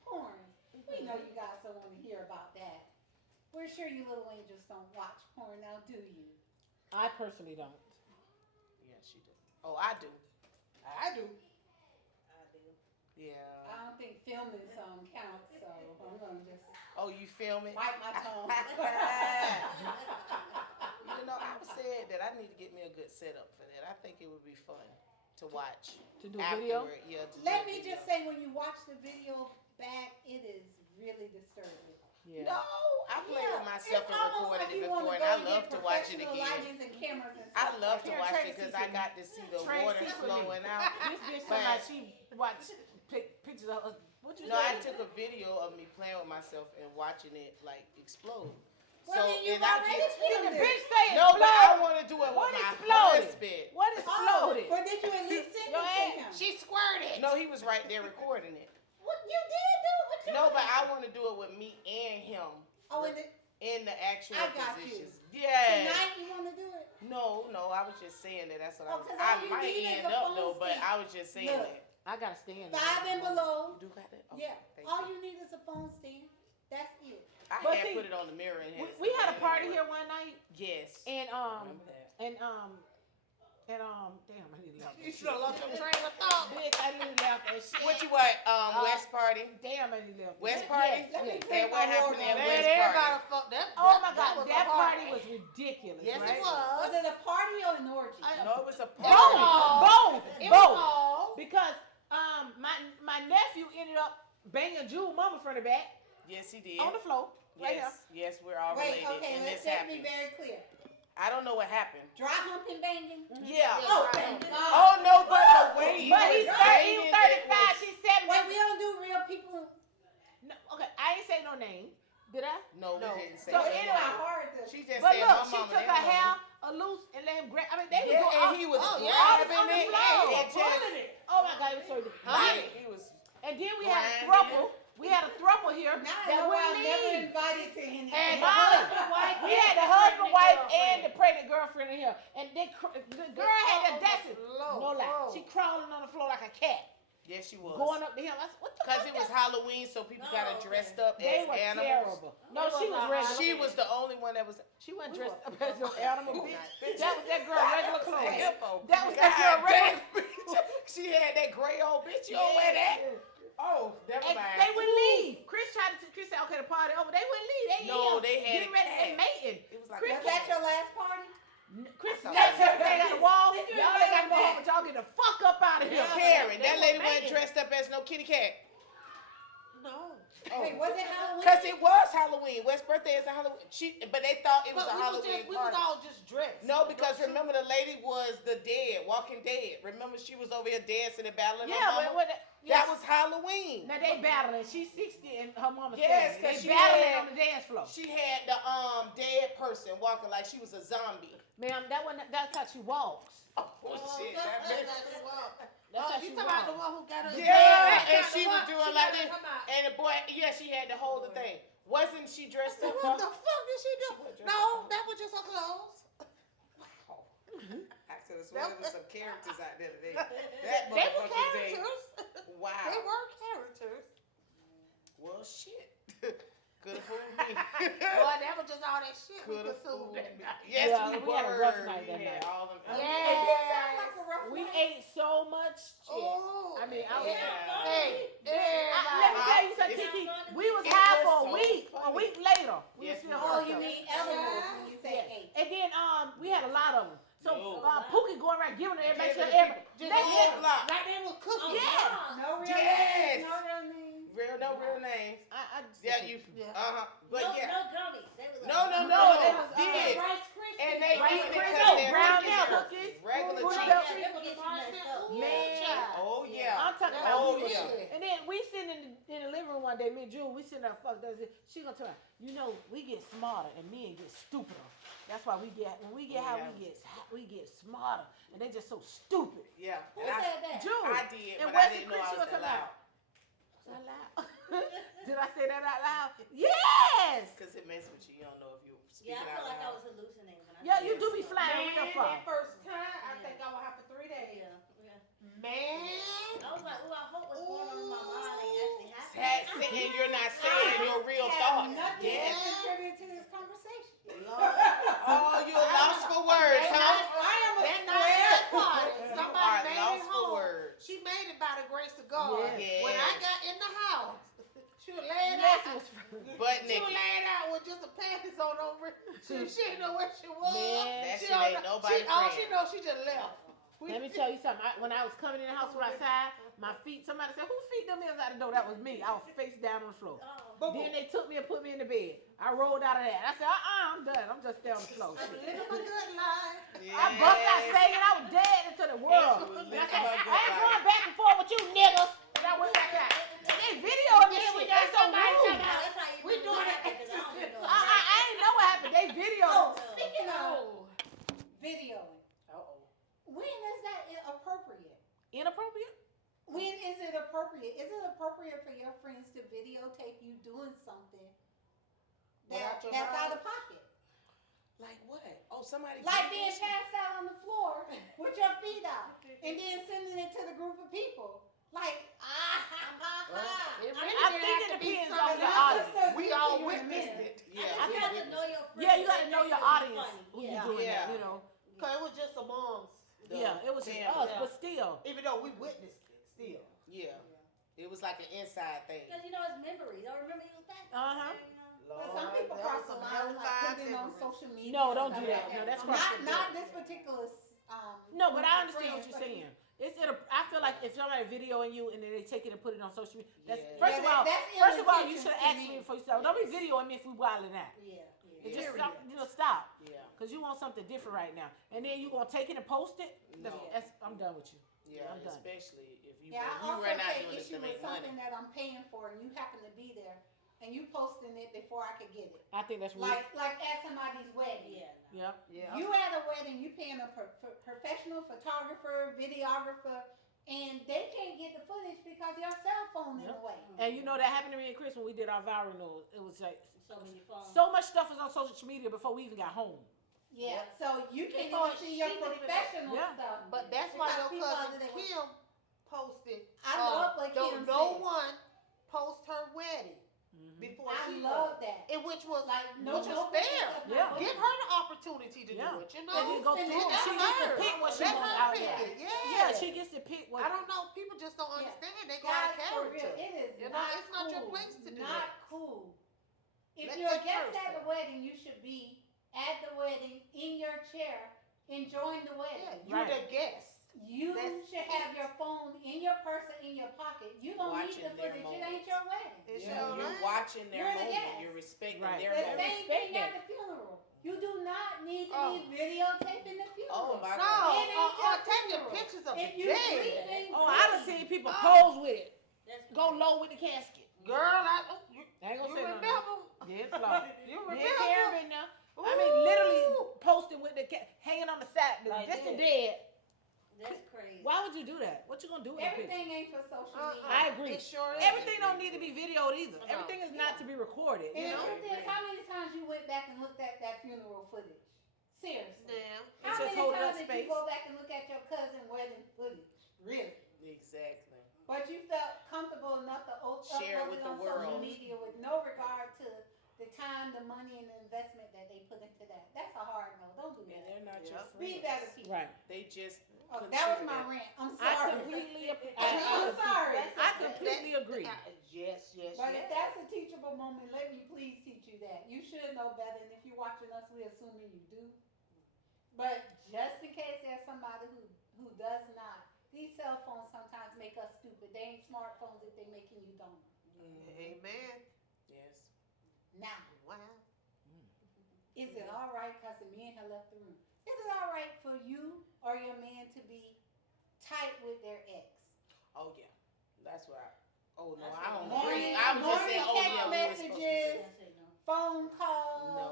porn. We know you guys don't want to hear about that. We're sure you little angels don't watch porn now, do you? I personally don't. Yeah, she do. Oh, I do. I do. I do. Yeah. I don't think filming some counts, so I'm gonna just Oh, you film it? bite my tongue. You know, I've said that I need to get me a good setup for that. I think it would be fun to watch. To do video? Afterward, yeah. To Let do me video. just say, when you watch the video back, it is really disturbing. Yeah. No, I played with myself It's and almost recorded like it you wanna before, go and I get love to watch it professional again. lightings and cameras and I stuff love like to that. watch Tracy it because to I me. got to see the Tracy water to me. flowing out. This bitch But- talking about she watch pictures of what you No, I say? took a video of me playing with myself and watching it like explode. Well, then you've and I already get- filmed The it. bitch say No, but I explode. want to do it What with my exploded? husband. What is Oh, exploded? but did you at least send Your it to him? ass- She squirted. No, he was right there recording it. What you did do? What you No, did? but I want to do it with me and him Oh, and in the actual I got you. positions. Yeah. tonight you want to do it? No, I was just saying that. That's what I Oh, was. 'cause I all you might need is end a up phone though, but stand. I was just saying Look. that. I gotta stand. 5 and below. You do got that? Okay, Yeah. thank All you. you need is a phone stand. That's it. I But had see, put it on the mirror and had We had a it party anyway. here one night, Yes. and Remember that. damn, I need to laugh. You should have lost your train of thought. Bitch, I need to laugh that shit. What you West Party? Damn, I need to laugh. West Party? Yes, yes. And what happened at Man, West everybody Party? fucked that. Oh my that God, was that a party was ridiculous. Yes, right? it Was was. it a party or an orgy? No, it was a Both, party. It was both. all. Because my nephew ended up banging Jewel mama from the back Yes, he did. on the floor. Right Yes, yes, we're all Wait, related. okay, And let's this just be happened. very clear. I don't know what happened. Dry humping banging? Yeah. Oh, thank God. Oh no, but the way he But was he's banging it 35, was- she's 70. Wait, we don't do real people. No, okay, I ain't say no name. Did I? No, No. we didn't say So that. anyway, hard to. She just But said look, my she mama. took they her don't know hair me. loose and let him grab. I mean, they Yeah, was and he was oh, yeah. grabbing on the it. floor. And just, it. Oh my God, it was so like, he was. And then we had a Grinding throuple. We had a throuple here Now I that know wouldn't I'm never leave. invited to anything. And The husband, wife, we and had the the husband, pregnant wife, girlfriend. and the pregnant girlfriend in here. And the girl had the audacity. Lord, No lie. Lord. She crawling on the floor like a cat. Yes, she was. Going up to him. I said, what the Because fuck? it was that- Halloween, so people got Oh, dressed up They as were animals. terrible. No, They she was was not regular. She was the only one that was. She wasn't dressed up as an animal, bitch. That was that girl regular That was a clothes. hippo. That was that girl God regular. damn, bitch. She had that gray old bitch. You don't wear that? Oh, never And mind. they wouldn't leave. Chris said, okay, the party over. They wouldn't leave. They No, in they had getting it ready and packed. mating. It was like Chris Was that your last party? Chris I thought snatched that was- everything out the wall. Did you Y'all ain't got to go remember home, but y'all get the fuck up out of here. Yeah. Karen, They that were lady wasn't mating. dressed up as no kitty cat. No. Wait, was it Halloween? Because it was Halloween. West's birthday is a Halloween. But they thought it was But a Halloween we was party. all just dressed. No, because Don't you- remember the lady was the dead, Walking Dead. Remember she was over here dancing and battling her Yeah, mama? but what? That was Halloween. Now they battling. She's 60 and her mama's Yes, 70. 'cause They she battling had- on the dance floor. She had the dead person walking like she was a zombie. Ma'am, that's how she walks. Oh shit, that bitch. That's how she You talking about the walks. one who got her? Yeah, and got she the was one- doing she like got this. her come out. And the boy, yeah, she had to hold the thing. Wasn't she dressed up? What the fuck did she do? She wasn't dressed No, up. that was just her clothes. I could have sworn there was some characters out there today. That They were motherfucking day. characters. Wow. They were characters. Well, shit. Could have fooled me. Boy, that was just all that shit we Could have consumed fooled me. that night. Yes, Yeah, we we had a were. rough night that We had night. all them. It did sound like a rough We night. ate so much shit. Oh. I mean, I was. Yeah. Hey, Let me tell you something, It's- Kiki. We was it high was for a so week. A funny. week later, we Yes, was we still were. Oh, fucked you up. mean edibles when you say Yeah. eight. And then we had a lot of them. So No. Pookie going around giving to everybody. Giving So to everybody. people. Let's Whole get. block. like they was cooking. Yeah. No real Yes. names. No real names. No real names. I just, Yeah, you. Yeah. But no, yeah. no gummies. They was like, No, no, No, no. they was, Did. Rice Krispies. And they Rice eat it Krispies, because they're brown cookies. milk cookies, Regular Fruit cheese. Loops. Yeah, they would get you messed up. Man. Oh yeah. I'm talking Yeah. about Oh, we was- yeah. And then we sitting in the living room one day, me and Jewel, we sitting there fucked up. She gonna tell me, you know, we get smarter and men get stupider. That's why when we get high, we get smarter. And they just so stupid. Yeah. Who And said that? Jewel. I did, And but I Wesley didn't know Chris, I she was gonna that come loud. out. Was I loud? Did I say that out loud? Yes. Because it messes with you. You don't know if you're Yeah, speaking I feel out like I loud. was hallucinating when I Yeah, said you do that. be flying real Man, far. that first time, I think I would have for 3 days. Yeah, yeah. Man. I was like, oh, I hope what's going on in my mind ain't actually Had happening. and you're not saying your real Have thoughts. Nothing Yeah. to contribute to this conversation. Oh, you're lost for words, huh? I am a square party. You Somebody are made lost it for home. words. She made it by the grace of God. Yes. When I got in the house, she was laying Yes, out. it was But She was Nikki, laying out with just a panties on over. She didn't know where she was. Man. that She shit don't ain't know- nobody All friend. she knows, she just left. Let me tell you something. When I was coming in the house from outside, my feet, somebody said, whose feet them is out the door? That was me. I was face down on the floor. Oh, Then they took me and put me in the bed. I rolled out of that. I said, I'm done. I'm just down on the floor. Shit. Living my good life. I bust out singing. I was dead into the world. Yes, And I living said, my good I ain't life. going back and forth with you niggas. And I went back out. And they videoing this Then we shit. got They so somebody rude. talking about- that's how you We know doing what it. happened, 'cause I don't even know. I ain't know what happened. They videoed. Oh, speaking of videoing, Uh-oh. when is that appropriate? Inappropriate? When is it appropriate? Is it appropriate for your friends to videotape you doing something Without your that's out knowledge? of pocket? Like what? Oh, somebody. Like did being this? passed out on the floor with your feet out and then sending it to the group of people. Like, It I really didn't think have it to be depends on something your else. audience. We all witnessed it. Yeah, Yeah, you we have to witnessed know it. your friends. Yeah, you gotta They know think your it's audience funny. when Yeah. you're doing Yeah. that, you know. Cause it was just amongst, Yeah, it was just family. us, but still. even though we witnessed it, still. Yeah. It was like an inside thing. Because you know it's memories. I remember you was back. Uh-huh. You know? But some people that cross was the some line, like hellfire putting it on memories. social media. No, and don't do stuff that. like No, that's Not crossing not the- this particular. No, but I group of understand what friends, you're but- saying. I feel like if somebody videoing you and then they take it and put it on social media, that's Yeah. first Yeah, of all, that's first of all, you ill-intentions should to ask me before you start. Don't be videoing me if we wilding out. Yeah, It yeah. just Period. stop, Yeah. cause you want something different right now, and then you gonna take it and post it. No. I'm done with you. Yeah, I'm done. especially if you, Yeah, I you also run out take doing this issue to with make money. something that I'm paying for and you happen to be there and you posting it before I could get it. I think that's rude. Like at somebody's wedding. Yeah. No. Yeah. Yeah. You at a wedding, you paying a professional photographer, videographer, and they can't get the footage because your cell phone in Yep. the way. And you know that happened to me and Chris when we did our viral news. It was like So many phones. so much stuff was on social media before we even got home. Yeah, so you can't Before even see your she didn't even- professional Yeah. stuff. But that's why Because your people cousin other than- Kim posted. I love what Kim no said. one post her wedding before I she love was. that. And which was Like no, which was no fair. pictures of my Yeah. wedding. give her the opportunity to Yeah. do it. You And know. then go and through. that's She gets to her. pick what she Let wants her out pick there. it. Yeah, Yeah. she gets to pick what. I don't know. People just don't Yeah. understand. They got Guys, a for real, character. it is You know, not it's not your cool. place to do Not that. cool. If Let you're a that guest at person. the wedding, you should be at the wedding in your chair enjoying the Yeah, wedding. you're Right. the guest. You That's should have your phone in your purse or in your pocket. You don't need Watching the their footage. It moments. ain't your wedding. It's Yeah, your you're life. watching their You're the moment. guest. You're respecting Right. their The moment. same respect thing that. at the funeral. You do not need to Oh. be videotaping the funeral. Oh my No, God. It ain't your or taking funeral. pictures of If the you dead. grieving, Oh, I done seen people Oh. pose with it. That's Go crazy. low with the casket. Girl, you I ain't gonna you say remember? nothing. Yeah, it's low. You Me and remember? Karen been there. I mean, literally posting with the hanging on the side, Like just the this. dead. That's crazy. Why would you do that? What you gonna do with the picture? everything ain't for social media. I agree. It sure is. Everything don't need to be videoed either. No. Everything is not to be recorded. And You the know. truth is, how many times you went back and looked at that funeral footage? Seriously. Yeah. It's How just many holding up times did space. you go back and look at your cousin wedding footage? Really? Exactly. But you felt comfortable enough to Share it upload with it the on social world. media with no regard to the time, the money, and the investment that they put into that. That's a hard no. Don't do And that. they're not Yeah. your Be friends. better people. Right. They just Oh, that was consider my it. rant. I'm I sorry. completely. I'm sorry. I completely agree. Yes, yes, But yes. if that's a teachable moment, let me please teach you that. You should know better, and if you're watching us, we're assuming you do. But just in case there's somebody who does not, these cell phones sometimes make us stupid. They ain't smartphones if they making you dumb. Amen. Yes. Now, Wow. is it all right because the men have left the room? Is it all right for you or your man to be tight with their ex? Oh yeah. That's why. Oh no, That's I don't what- agree. I was just Morning saying. Oh text yeah, we were supposed to messages. say. I say no. Phone calls, No.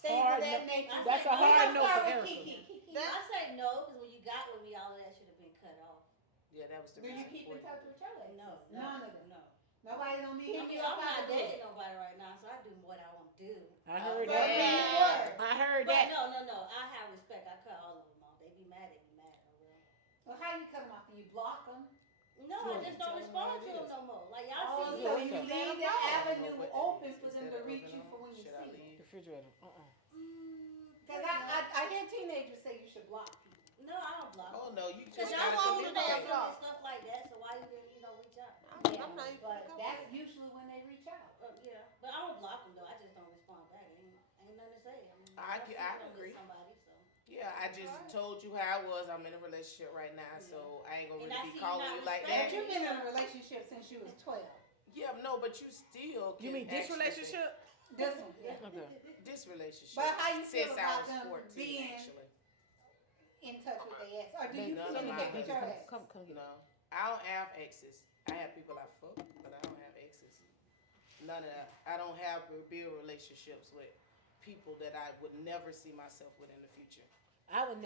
things Hard of that no- nature. That's a We hard gonna no start for with Erica. Kiki. Kiki, I say no because when you got with me, all of that should have been cut off. Yeah, that was the do you reason keep for in it. touch with your ex? No, None of them. No. Nobody don't be I hitting mean, you I'm up out not the blue. dating nobody right now, so I do what I want to do. I heard But that. when you Yeah. were, I heard But that. no. I have respect. I cut all of them off. They be mad. They be mad. I will. well, how you cut them off? Do you block them? No, Sure. I just Tell don't them respond what to it them is. no more. Like Oh, y'all so see yeah, me. you okay. leave the avenue open for them to reach you for when you Should I see them. leave? Refrigerator. Because I hear teenagers say you should block people. No, I don't block. Oh no, you Cause just y'all gotta older than communicate. them and stuff like that, so why you didn't, reach out? I'm not even But gonna that's go usually when they reach out. Yeah, but I don't block them though. I just don't respond back. Ain't nothing to say. I mean, I y'all can- see I me with agree. Somebody, so. Yeah, I just told you how I was. I'm in a relationship right now, so I ain't gonna And really I be see you calling not you like But that. you've been in a relationship since you was 12. Yeah, no, but you still. You can mean this actually say- relationship? This one, yeah. Okay. This relationship. But how you feel since about I was them 14, being- actually. In touch with their ex. Or do you None of communicate mine. with your ex? Come get it. No, I don't have exes. I have people I fuck, but I don't have exes. None of that. I don't have build relationships with people that I would never see myself with in the future. I would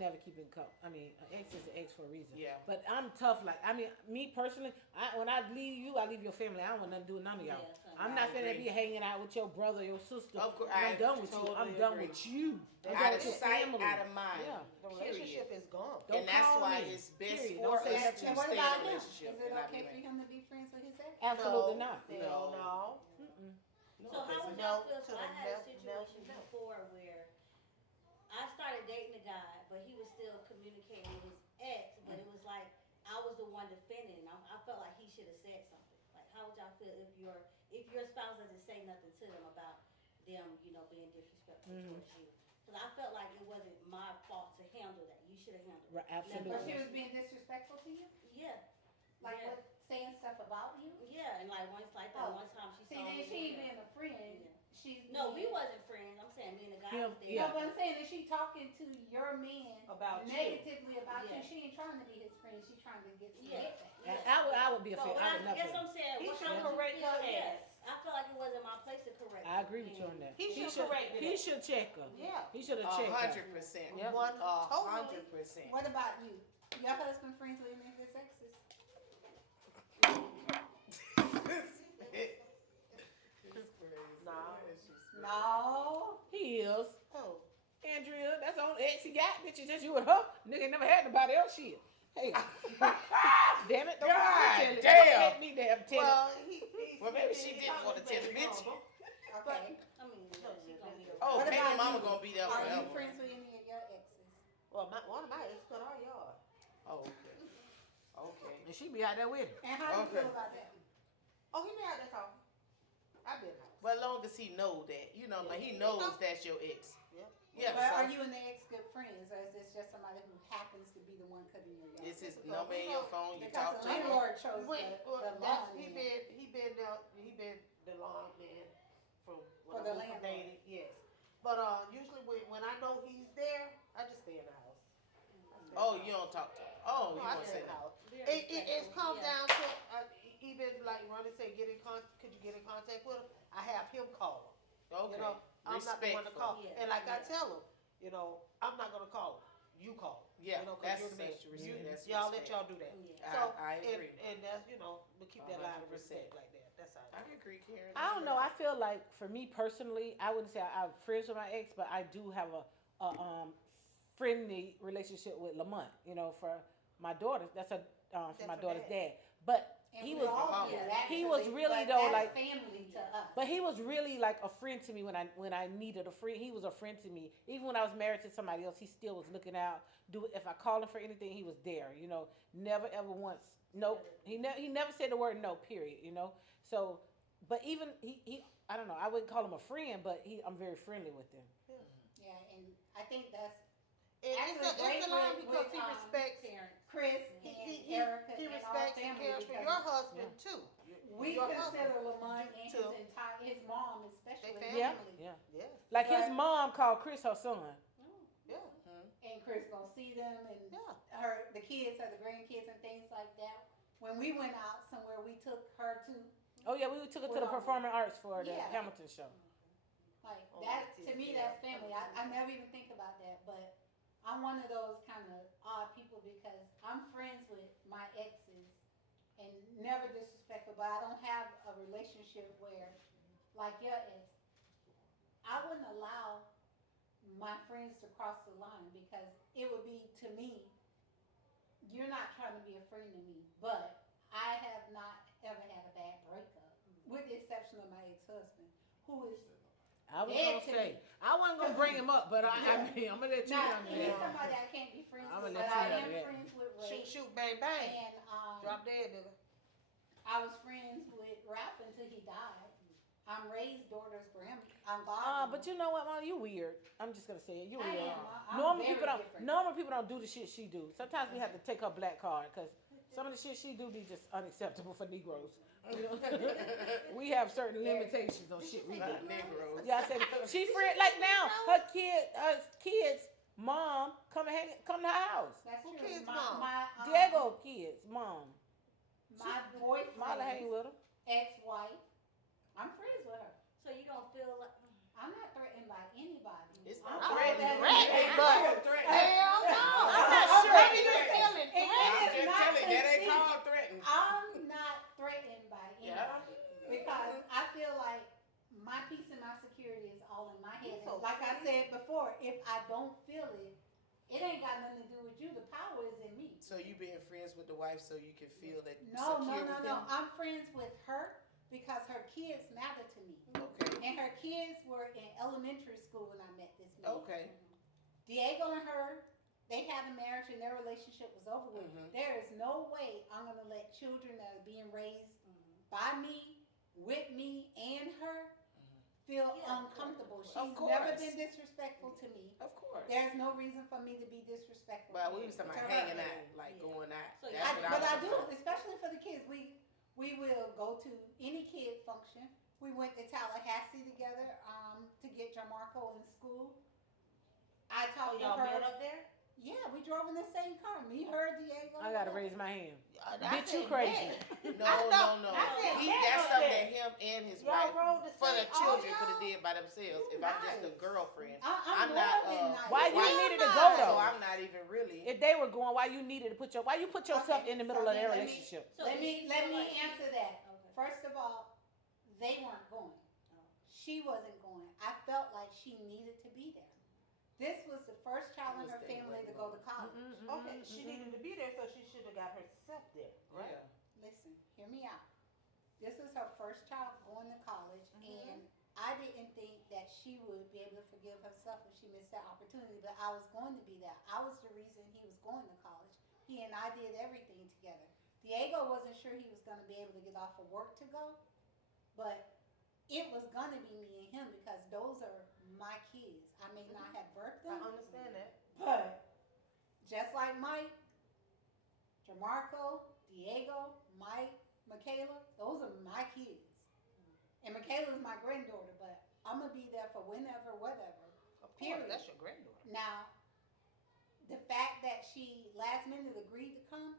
never keep in cup. I mean, an ex is an ex for a reason. Yeah. But I'm tough. Like, I mean, me personally, when I leave you, I leave your family. I don't want nothing to do with none of y'all. Yeah, son. I'm I not finna agree. be hanging out with your brother, your sister. Of course, I'm I done with you. I'm totally done agree. with you. I'm done Out of with your sight, family. out of mind. Yeah. The Period. relationship is gone. Don't And that's call why me. it's best Period. for Don't say us that to And what stay in about a him? relationship. Is it and not okay be for married. him to be friends with his ex? Absolutely No. not. Hell no. Mm-mm. No, So how because would no y'all feel? to So I the had a no, situation no. before where I started dating a guy, but he was still communicating with his ex, but it was like I was the one defending him. I felt like he should have said something. Like, how would y'all feel if your spouse doesn't say nothing to them about them, being disrespectful towards you? Because I felt like it wasn't my fault to handle that. You should have handled Right, it. absolutely. But she was being disrespectful to you? Yeah. Like Yeah. what, saying stuff about you? Yeah, and like one time she See, saw then me. she ain't being a friend. Yeah. She's No, we being- wasn't friends. I'm saying me and the guy Yeah, was there. yeah. No, but I'm saying that she talking to your man About you. negatively about Yeah. you. She ain't trying to be his friend. She's trying to get some Yeah. get back. I would be So, offended. but I would I guess never. I'm saying, He how should would you correct feel? her Yeah. ass. I feel like it wasn't my place to correct I agree with you on that. He should correct it. He should check her. Yeah. He should have checked her. 100%. Yep. 100%. What about you? Your husband friends with any of his exes? No. No. He is. Oh. Andrea, that's the only ex he got. Bitch, it's just you and her. Nigga never had nobody else shit. Hey. Damn it. Don't God tell it. damn. Don't make me damn tell it. Well, Well, maybe she didn't want to tell the bitch. Okay. I mean, she gonna be the Oh, What baby about mama you? gonna be there Are you forever. friends with any of your exes? Well, one of my exes cut our yard. Oh, okay. Okay. And she be out there with him. And how do you Okay. feel about that? Oh, he mad, that's all. I've been out. Well, long as he know that, like he knows that's your ex. Yep. Yeah. But so are you and the ex good friends, or is this just somebody who happens to be the one cutting your yard? It's his number in your phone. You Because talk the to him. landlord chose Wait, the that's, lawn he man. been the lawn man from For when the I was landlord. dating. Yes. But usually when I know he's there, I just stay in the house. I stay in Oh, the you house. don't talk to him. Oh, No, you I want to stay say in the that? house. Very It's respectful, come yeah. down to even like Ronnie said, could you get in contact with him? I have him call him. Okay. You know, I'm not the one to call. Yeah, And like I yeah. tell him, I'm not gonna call him. You call him. Yeah, You know, 'cause that's you're the man. such respect. That's Y'all respect. let y'all do that. Yeah. So I agree. And that's we keep that line of 100%. respect like that. That's all. I agree, Karen. I don't know. I feel like for me personally, I wouldn't say I'm friends with my ex, but I do have a friendly relationship with Lamont. For my daughter, that's for That's my her daughter's dad. dad. But And he we was, all do, Yeah. actually, he was really, but though, that's like- family to us. but he was really like a friend to me when I needed a friend. He was a friend to me. Even when I was married to somebody else, he still was looking out. If I called him for anything, he was there. Never ever once. Nope. He never said the word no. Period. So, but even he I don't know. I wouldn't call him a friend, but I'm very friendly with him. Yeah, and I think that's And actually it's great a line with, because he respects. Parents. Chris and Erica He and our respects and family cares for because your husband too. we Your consider husband. Lamont You and too. his mom especially They Yeah, family. yeah. Yes. Like his But- mom called Chris her son. Yeah. And Chris gonna see them and Yeah. the kids or the grandkids and things like that. When we went out somewhere, we took her to Oh yeah, we took it to the performing arts for the Yeah. Hamilton show. like Oh, that. that To is, me, yeah. that's family. I never even think about that, but I'm one of those kind of odd people because I'm friends with my exes and never disrespectful, but I don't have a relationship where, like your ex, I wouldn't allow my friends to cross the line because it would be, to me, you're not trying to be a friend to me, but I have not ever had a bad breakup, with the exception of my ex-husband, who is I was dead gonna to say me. I wasn't gonna bring him up, but I'm gonna let you Now, know. he's somebody I can't be friends I'ma with, let but you I know am that. friends with Ray. Shoot, shoot, bang, bang. And Drop dead, nigga. I was friends with Ralph until he died. I'm Ray's daughter's I'm But you know what, Mom? You weird. I'm just gonna say it. You I weird. am. I'm Normal very people don't. different. Normal people don't do the shit she do. Sometimes we have to take her black card because some of the shit she do be just unacceptable for Negroes. We have certain limitations on shit we do. Not Negroes. Yeah, I said she friend like now her kids mom come to her house. That's Who true. kids' my, mom? My, Diego kids mom. my Mala hang boyfriend's with her. ex-wife, I'm friends with her. So you don't feel like I'm not threatened by anybody. It's I'm not threatened. threatening, but Hell no. I'm not I'm sure. not Maybe you're feeling And I'm it is just not telling you, that ain't conceit. called threatening. I'm not threatened by Yeah. anybody because I feel like my peace and my security is all in my head. So Like I said before, if I don't feel it, it ain't got nothing to do with you. The power is in me. So you being friends with the wife so you can feel that No, secure with him? I'm friends with her because her kids matter to me. Okay. And her kids were in elementary school when I met this man. Okay. Diego and her, they had a marriage and their relationship was over with. Mhm. There is no way I'm gonna let children that are being raised by me, with me, and her feel Yeah, uncomfortable. She's Of never course. been disrespectful to me. Of course. There's no reason for me to be disrespectful. But we was talking to about her. hanging out, like Yeah. going out. So That's what But was I talking do, about. especially for the kids. We will go to any kid function. We went to Tallahassee together to get Jamarco in school. I Oh, talked to y'all met her. up there? Yeah, we drove in the same car. Me, her, Diego. I gotta raise my hand. I Bitch, you said crazy. met. No, I no, thought- no. I said He, met that's up something there. that him and his Y'all wife, rode the for the same- children, oh, could have y'all- did by themselves. You If I'm just a nice. girlfriend, I'm I'm more not, than nice. Why you Why needed to not? go so though? I'm not even really. If they were going, why you needed to why you put yourself Okay, in the middle so of their then let me- relationship? So let did me she let feel me like she- answer that. Okay. First of all, they weren't going. She wasn't going. I felt like she needed to be there. This was the first child in Was her they family to wasn't go to college. Okay, she needed to be there, so she should have got herself there, right? Yeah. Listen, hear me out. This was her first child going to college, and I didn't think that she would be able to forgive herself if she missed that opportunity, but I was going to be there. I was the reason he was going to college. He and I did everything together. Diego wasn't sure he was going to be able to get off of work to go, but it was going to be me and him because those are my kids. I may not have birthed I them, understand that. but just like Mike, Jamarco, Diego, Mike, Michaela, those are my kids. And Michaela's my granddaughter, but I'm gonna be there for whenever, whatever. Of course, Period. that's your granddaughter. Now, the fact that she last minute agreed to come,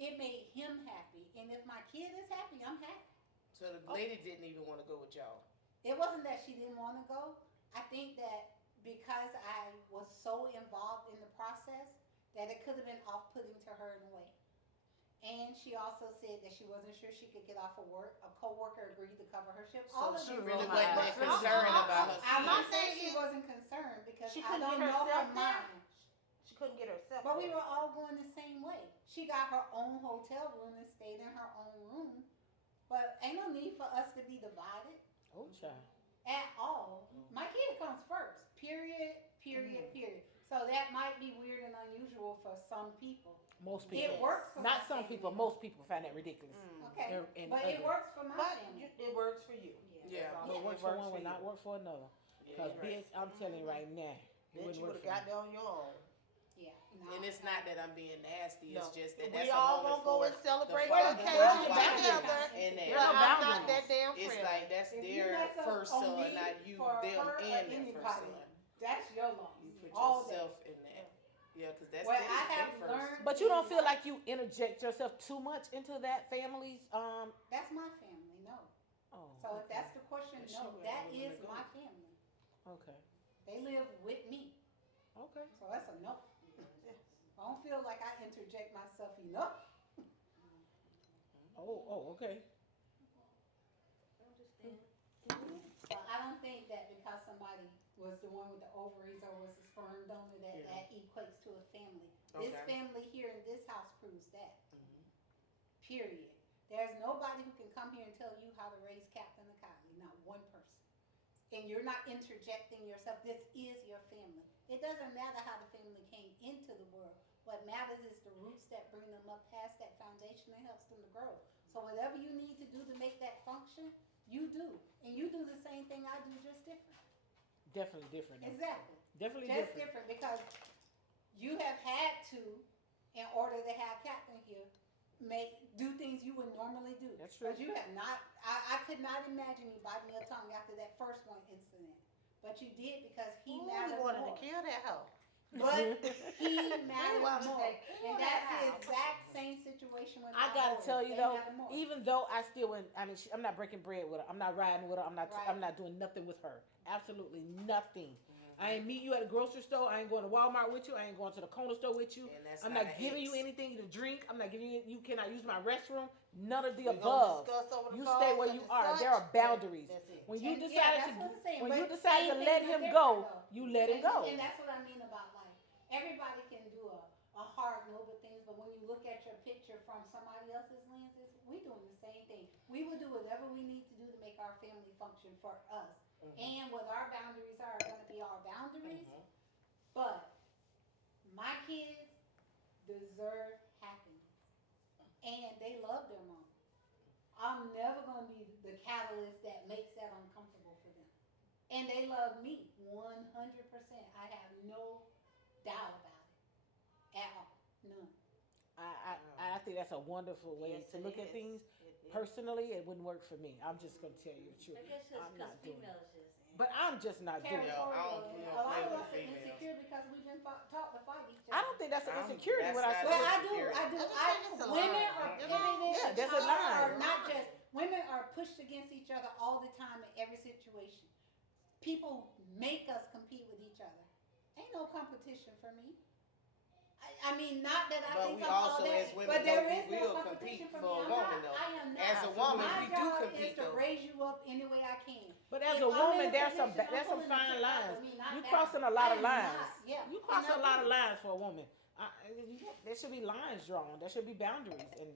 it made him happy. And if my kid is happy, I'm happy. So the lady didn't even want to go with y'all. It wasn't that she didn't want to go. I think that because I was so involved in the process that it could have been off-putting to her in a way. And she also said that she wasn't sure she could get off of work. A coworker agreed to cover her shift. So All of she these really things. wasn't that But concerned about her I'm not kids. saying she wasn't concerned because She I couldn't don't get know her herself there? mind. She couldn't get herself But we there. were all going the same way. She got her own hotel room and stayed in her own room. But ain't no need for us to be divided Oh, child. at all. My kid comes first. Period. Period. So that might be weird and unusual for some people. Most people. It works for Not my some family. people. Most people find that ridiculous. Okay, They're in but it ugly. works for my But family. it works for you. Yeah. That's all. What It works for one for will you. not work for another. Yeah, Cause you're right. bitch, I'm telling you right now, it Bitch, wouldn't you work would for have got me. there on your own. Yeah. And it's not that I'm being nasty. It's No. just that We that's a all moment gonna go for and celebrate the your father occasion and the together. and There But are that. no I'm not boundaries. that damn It's friend. like that's If you their mess up first on son, me not you, for them, her or and their anybody, first son. that's your loss. You put all day. yourself in that. Yeah, because that's What them, I they have first. learned. But you don't is feel like you interject yourself too much into that family's that's my family. No. oh, So if that's the question, But she no, wasn't that willing is to go. my family. okay. They live with me, Okay. so that's a no. I don't feel like I interject myself enough. Okay. But I don't think that because somebody was the one with the ovaries or was the sperm donor that Yeah. that equates to a family. This Okay. family here in this house proves that. Mhm. Period. There's nobody who can come here and tell you how to raise Captain Akali. Not one person. And you're not interjecting yourself. This is your family. It doesn't matter how the family came into the world. What matters is the roots that bring them up past that foundation and helps them to grow. So whatever you need to do to make that function, you do. And you do the same thing I do, just different. Definitely different. Exactly. Definitely Just different. different because you have had to, in order to have Captain here, do things you would normally do. That's true. Because you have not, I could not imagine you biting your tongue after that first one incident. But you did because he Ooh, mattered we wanted more. to kill that hoe. But he mattered wanted to more. kill And that that's the hoe. exact same situation with I my gotta boys. tell you They though, matter more. even though I still went, I mean, I'm not breaking bread with her. I'm not riding with her. I'm not. Right. I'm not doing nothing with her. Absolutely nothing. I ain't meet you at a grocery store. I ain't going to Walmart with you. I ain't going to the corner store with you. And that's I'm not not an giving you ex. anything to drink. I'm not giving you. You cannot use my restroom. None of the We gonna above. discuss over the You phone stay where such you and are. such. There are boundaries. That's it. When you And, decide that's to, what I'm saying, when but you decide same to things let are him different, go, though. you let him And- go. And that's what I mean about life. Everybody can do a hard noble things, but when you look at your picture from somebody else's lenses, we doing the same thing. We will do whatever we need to do to make our family function for us. Mhm. And what our boundaries are gonna be our boundaries. Mhm. But my kids deserve happiness, and they love their mom. I'm never gonna be the catalyst that makes that uncomfortable for them, and they love me 100%. I have no doubt about it at all, none. I think that's a wonderful way Yes, to it look at is. things. It is. Personally, it wouldn't work for me. I'm just gonna tell you the truth. I guess just I'm because not doing it. females just. But I'm just not doing it. Yeah, I don't- Territorial. we A don't lot play of with us are females. insecure because we've been taught to fight each other. I don't think that's an I'm- insecurity that's when I not say Well, an I do. insecurity. I do. I just think it's a Women line, are you pivoted. know? Yeah, there's a Women line. Are not just women are pushed against each other all the time in every situation. People make us compete with each other. Ain't no competition for me. I mean, not that I But think we I'm all also, that, as women, but though, there we is no will competition compete for for me. a I'm woman, not, though. I am not. As a woman, my we do job compete, is to though. raise you up any way I can. But as If a I'm in woman, a there's some position, I'm there's some pulling the fine shit out lines. of me, not You that. crossing a lot I of am lines. not, yeah. You And crossing a I lot of do. lines for a woman. There should be lines drawn. There should be boundaries. And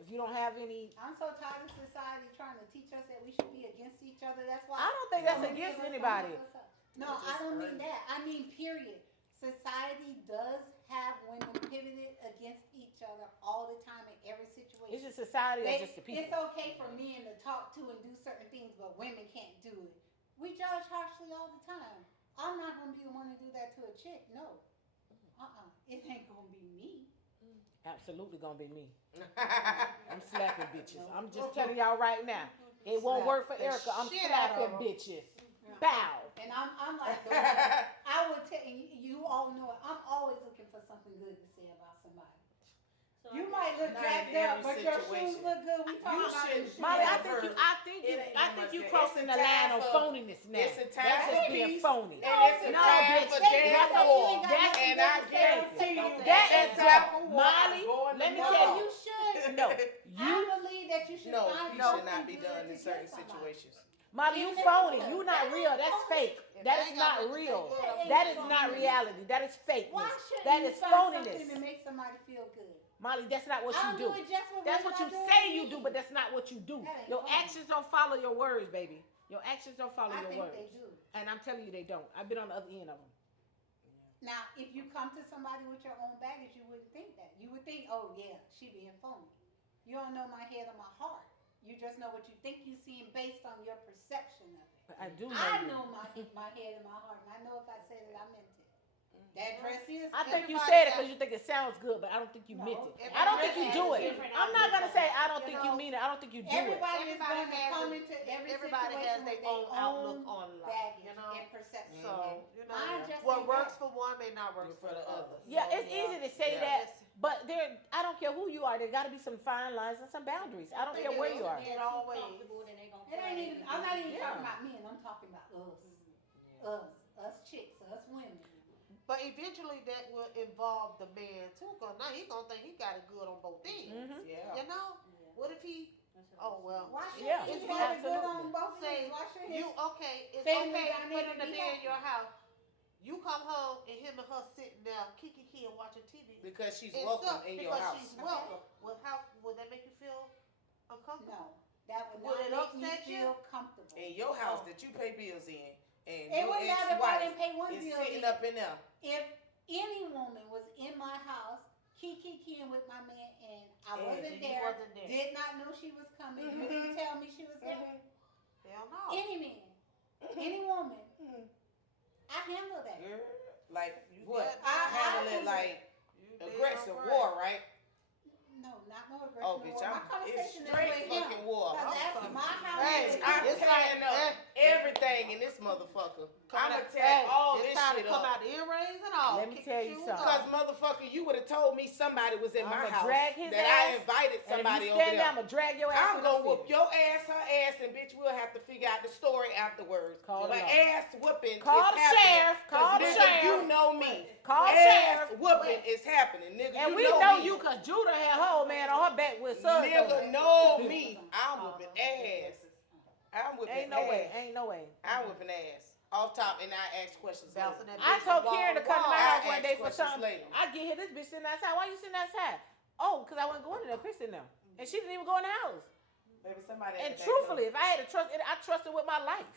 if you don't have any, I'm so tired of society trying to teach us that we should be against each other. That's why I don't think that's so many against of us don't anybody. help us out. No, I don't mean that. I mean period. Society does have women pivoted against each other all the time in every situation. It's just society or just the It's people. okay for men to talk to and do certain things, but women can't do it. We judge harshly all the time. I'm not gonna be the one to do that to a chick. No. It ain't gonna be me. Absolutely gonna be me. I'm slapping bitches. I'm just telling y'all right now. It won't work for the Erica. I'm shit out of slapping 'em. bitches. Bow. And I'm like, the one- I would tell you all know it. I'm always looking for something good to say about somebody. So You I might look Not jacked in up, every but your shoes situation. look good. We talking You about shouldn't- your shoes. Molly, I Yeah, think you, for- I think it you, ain't I no think much you that- crossing it's the a line time of for- phoniness now. It's a time That's for just being peace. phony. And it's a No, time bitch, for that's damn not- war. that's- And I guarantee you, That at is that time for war, Molly, I'm going let to me war. tell No, you should. No, I believe that you should No, find peace something should not be good done to in give certain somebody. situations. Molly, you Even if phony. it's You good. not That real. ain't That's phony. fake. If That they is ain't not got nothing to say real. good, I'm That gonna is say not something. reality. That is Why fakeness. shouldn't That you is find something phoniness. to make somebody feel good? Molly, that's not what I you don't do. do it just for That's women, what I you do it say for you men. do, but that's not what you do. That ain't Your phony. actions don't follow your words, baby. Your actions don't follow I your think words. they do. And I'm telling you, they don't. I've been on the other end of them. Now, if you come to somebody with your own baggage, you wouldn't think that. You would think, oh yeah, she being phony. You don't know my head or my heart. You just know what you think you seeing based on your perception of it. But I do know. I you. know my head and my heart, and I know if I said it, I meant it. That dress is. I think you Everybody said it got- because you think it sounds good, but I don't think you No, meant it. everybody I don't think you has do a it. different I'm not gonna say I don't You think you know, mean it. I don't think you do it. Everybody is Everybody going to has come a- into every Everybody situation has with their their own outlook on life, baggage you know? and perception. So, you know, Mine just what ain't works that. for one may not work For the other. Yeah, So, it's easy to say Yeah. that, but there. I don't care who you are. There got to be some fine lines and some boundaries. I don't They care do. where you are. It always- It ain't even. I'm not even Yeah. talking about men. I'm talking about us chicks, us women. But eventually that will involve the man too, cause now he gonna think he got it good on both ends. Mhm. Yeah. You know? What if he? Oh well. Why should Yeah, you it's have it good absolutely. on both Say ends? Why should You his okay? It's family okay to dynamic put in a be day in happy? your house. You come home and him and her sitting there kiki and watching TV. Because she's and welcome stuff, in your because house. she's welcome. Would that make you feel uncomfortable? No, that would Would it not make me upset you? feel comfortable. In your house that you pay bills in, and It your would matter if I ex-wife didn't pay one is bill. sitting then. up in there. If any woman was in my house, kikiing with my man, and I And wasn't you there, wasn't there. did not know she was coming, you Mhm. didn't tell me she was there. Hell no. Any man, any woman, Mhm. I handle that. Girl, like you What? did I handle it like aggressive war, right? No, not no aggression. Oh, no bitch, war. My it's conversation is straight with him. fucking war. Cause that's I'm my house. Hey, and I'm It's tearing like, up everything in this motherfucker. I'm gonna tear Hey, all it's this time shit to come up. out the earrings and all. Let me Kick tell your you shoes something. Cause off. motherfucker, you would have told me somebody was in my I'ma house drag his that ass, I invited And somebody if you over stand there. there, I'ma drag your ass. I'm to gonna the whoop city. your ass, her ass, and bitch, we'll have to figure out the story afterwards. Call but the law. ass whooping Call is the happening. sheriff. Call 'Cause the nigga, sheriff. you know me. Call the Ass sheriff. whooping is happening, nigga. And you we know know me. you cause Judah had her old man on her back with sons. Nigga know me. I'm whooping ass. I'm whooping Ain't no ass. way. Ain't no way. I'm whipping ass. Off top, and I ask questions later. Bouncing that I bitch told from Karen to wall come to my wall. house I one day ask for questions something. later. I get here, this bitch sitting outside. Why you sitting outside? Oh, because I wasn't going in there. Chris in there. And she didn't even go in the house. Maybe somebody And at the back truthfully, if I had to trust it, I trusted with my life.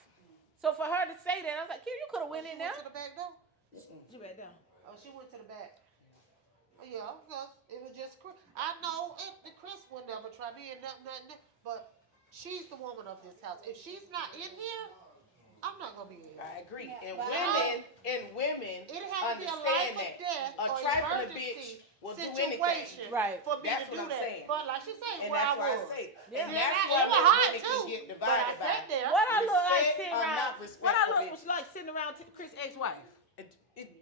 So for her to say that, I was like, Karen, you could have went in She there. went to the back door. She back down. Oh, she went to the back. Oh, yeah, because it was just Chris. I know Chris would never try me and nothing, but she's the woman of this house. If she's not in here, I'm not gonna be in here. I agree. Yeah, And but women It had to be a understand life that. or death A or trifling emergency bitch will do anything. situation Right. for me That's to do what I'm that. saying. But like she said, And where that's I why I was. say. Yeah. And that's It why was men hot and women too. can get But I divided sat by. there. What I look like Respect sitting or around? not What I respectful look bitch. was like sitting around Chris' ex-wife.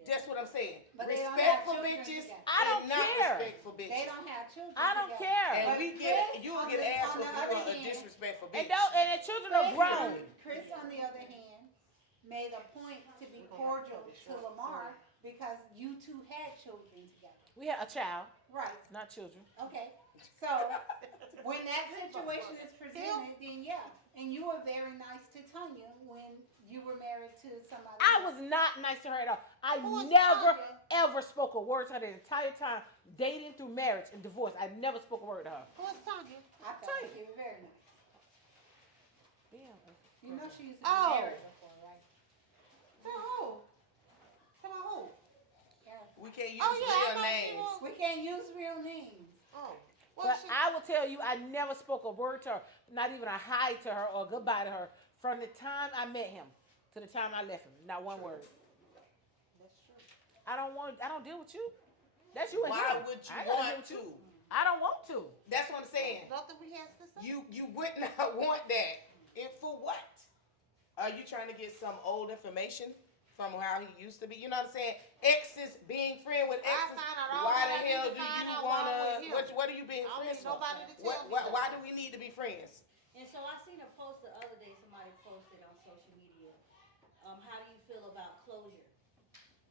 That's what I'm saying. But they don't have Respectful children bitches together. I don't and not care. respectful bitches. They don't have children. I don't together. care. And But we Chris, get you'll on get the- asked on if the you other are a hand- disrespectful bitch. And the children are grown. Chris, on the other hand, made a point to be cordial to Lamar because you two had children together. We had a child, Right. not children. Okay. So when that situation is presented, then yeah. And you were very nice to Tanya when you were married to somebody. I else. was not nice to her at all. I Who is never Tanya? ever spoke a word to her the entire time, dating through marriage and divorce. I never spoke a word to her. Who's Tanya? I felt like you were very nice. You know she used to be Oh. married before, right? Tell who? Tell me who? Erica. We can't use Oh, yeah, I real know she names. was- We can't use real names. Oh. But Well, she, I will tell you, I never spoke a word to her, not even a hi to her or goodbye to her, from the time I met him to the time I left him. Not one word. that's true. I don't deal with you. That's you and Why him. would you I ain't gotta deal want with you. to? I don't want to. That's what I'm saying. Nothing we has to say. You would not want that. And for what? Are you trying to get some old information from how he used to be? You know what I'm saying? Exes, being friend with I exes. find out all Why that I the need hell to do find you out while I'm wanna? with him. What are you being I don't friends need for? nobody to tell me that. Why do we need to be friends? And so I seen a post the other day, somebody posted on social media. How do you feel about closure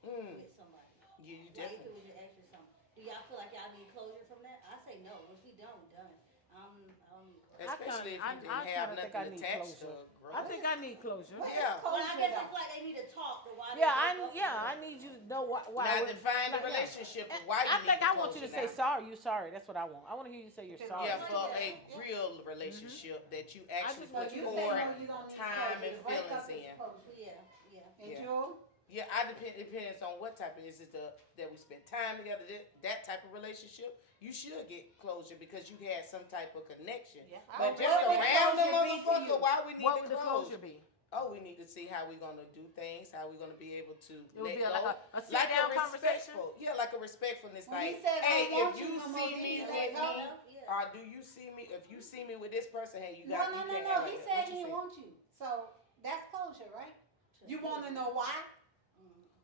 with somebody? You Like if it definitely. was your ex or something. Do y'all feel like y'all need closure from that? I say no. If we don't, we done. I don't need closure. Especially if you I didn't have kinda think nothing I need attached to closure. growth. I think I need closure. What is Yeah. Well, I closure, guess I though? feel like they need to talk. But why? I need you to know why. Now would- define the like, yeah. relationship and why you I need think to I want you to close it say now. sorry. You sorry. That's what I want. I want to hear you say you're sorry. Yeah, for a real relationship that you actually just So put you more say no, you don't need time closure. and Breakup feelings is in. closure. Yeah. And Yeah. Jewel? Yeah, it depends on what type of is it that we spend time together. That type of relationship, you should get closure because you had some type of connection. Yeah. But What just would around the closure be for motherfucker, you? why we need What to would the close? closure be? Oh, we need to see how we're gonna do things, how we're gonna be able to It would let be go. like a sit Like down a conversation. respectful, yeah, like a respectfulness. When he Like, said, hey, "I want if you you no more," see did me he with let me, go? Yeah. or do you see me? If you see me with this person, hey, you No, got no, you no, can't no. have He it. said What he you say? didn't want you. So that's closure, right? You want to know why?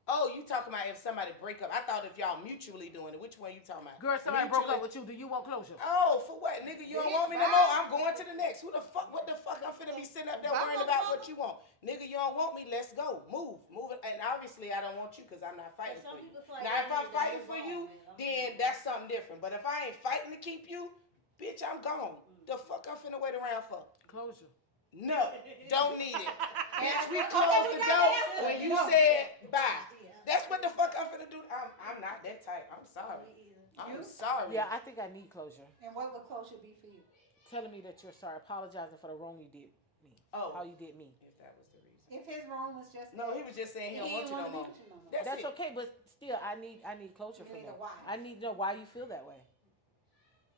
Oh, you talking about if somebody break up? I thought if y'all mutually doing it. Which one you talking about? Girl, somebody broke Mutually- up with you. Do you want closure? Oh, for what, nigga? You don't want me no more? I'm going to the next. Who the fuck? What the fuck? I'm finna be sitting up there Bye, worrying bye, about bye. what you want, nigga. You don't want me? Let's go. Move it. And obviously, I don't want you because I'm not fighting for Some you. people feel like Now, if they I'm need to fighting move for on, you, man. then that's something different. But if I ain't fighting to keep you, bitch, I'm gone. The fuck I'm finna wait around for? Closure. No, don't need it. Bitch, we Okay, closed we the got door the answer. when you No. said bye. Yeah. That's what the fuck I'm finna do. I'm not that type. I'm sorry. Me either. I'm You? sorry. Yeah, I think I need closure. And what would closure be for you? Telling me that you're sorry, apologizing for the wrong you did me. Oh. How you did me. If that was the reason. If his wrong was just No, he was just saying he don't want you no didn't more. want you no more. That's That's it. okay, but still, I need closure You from need them. a why. I need to know why you feel that way.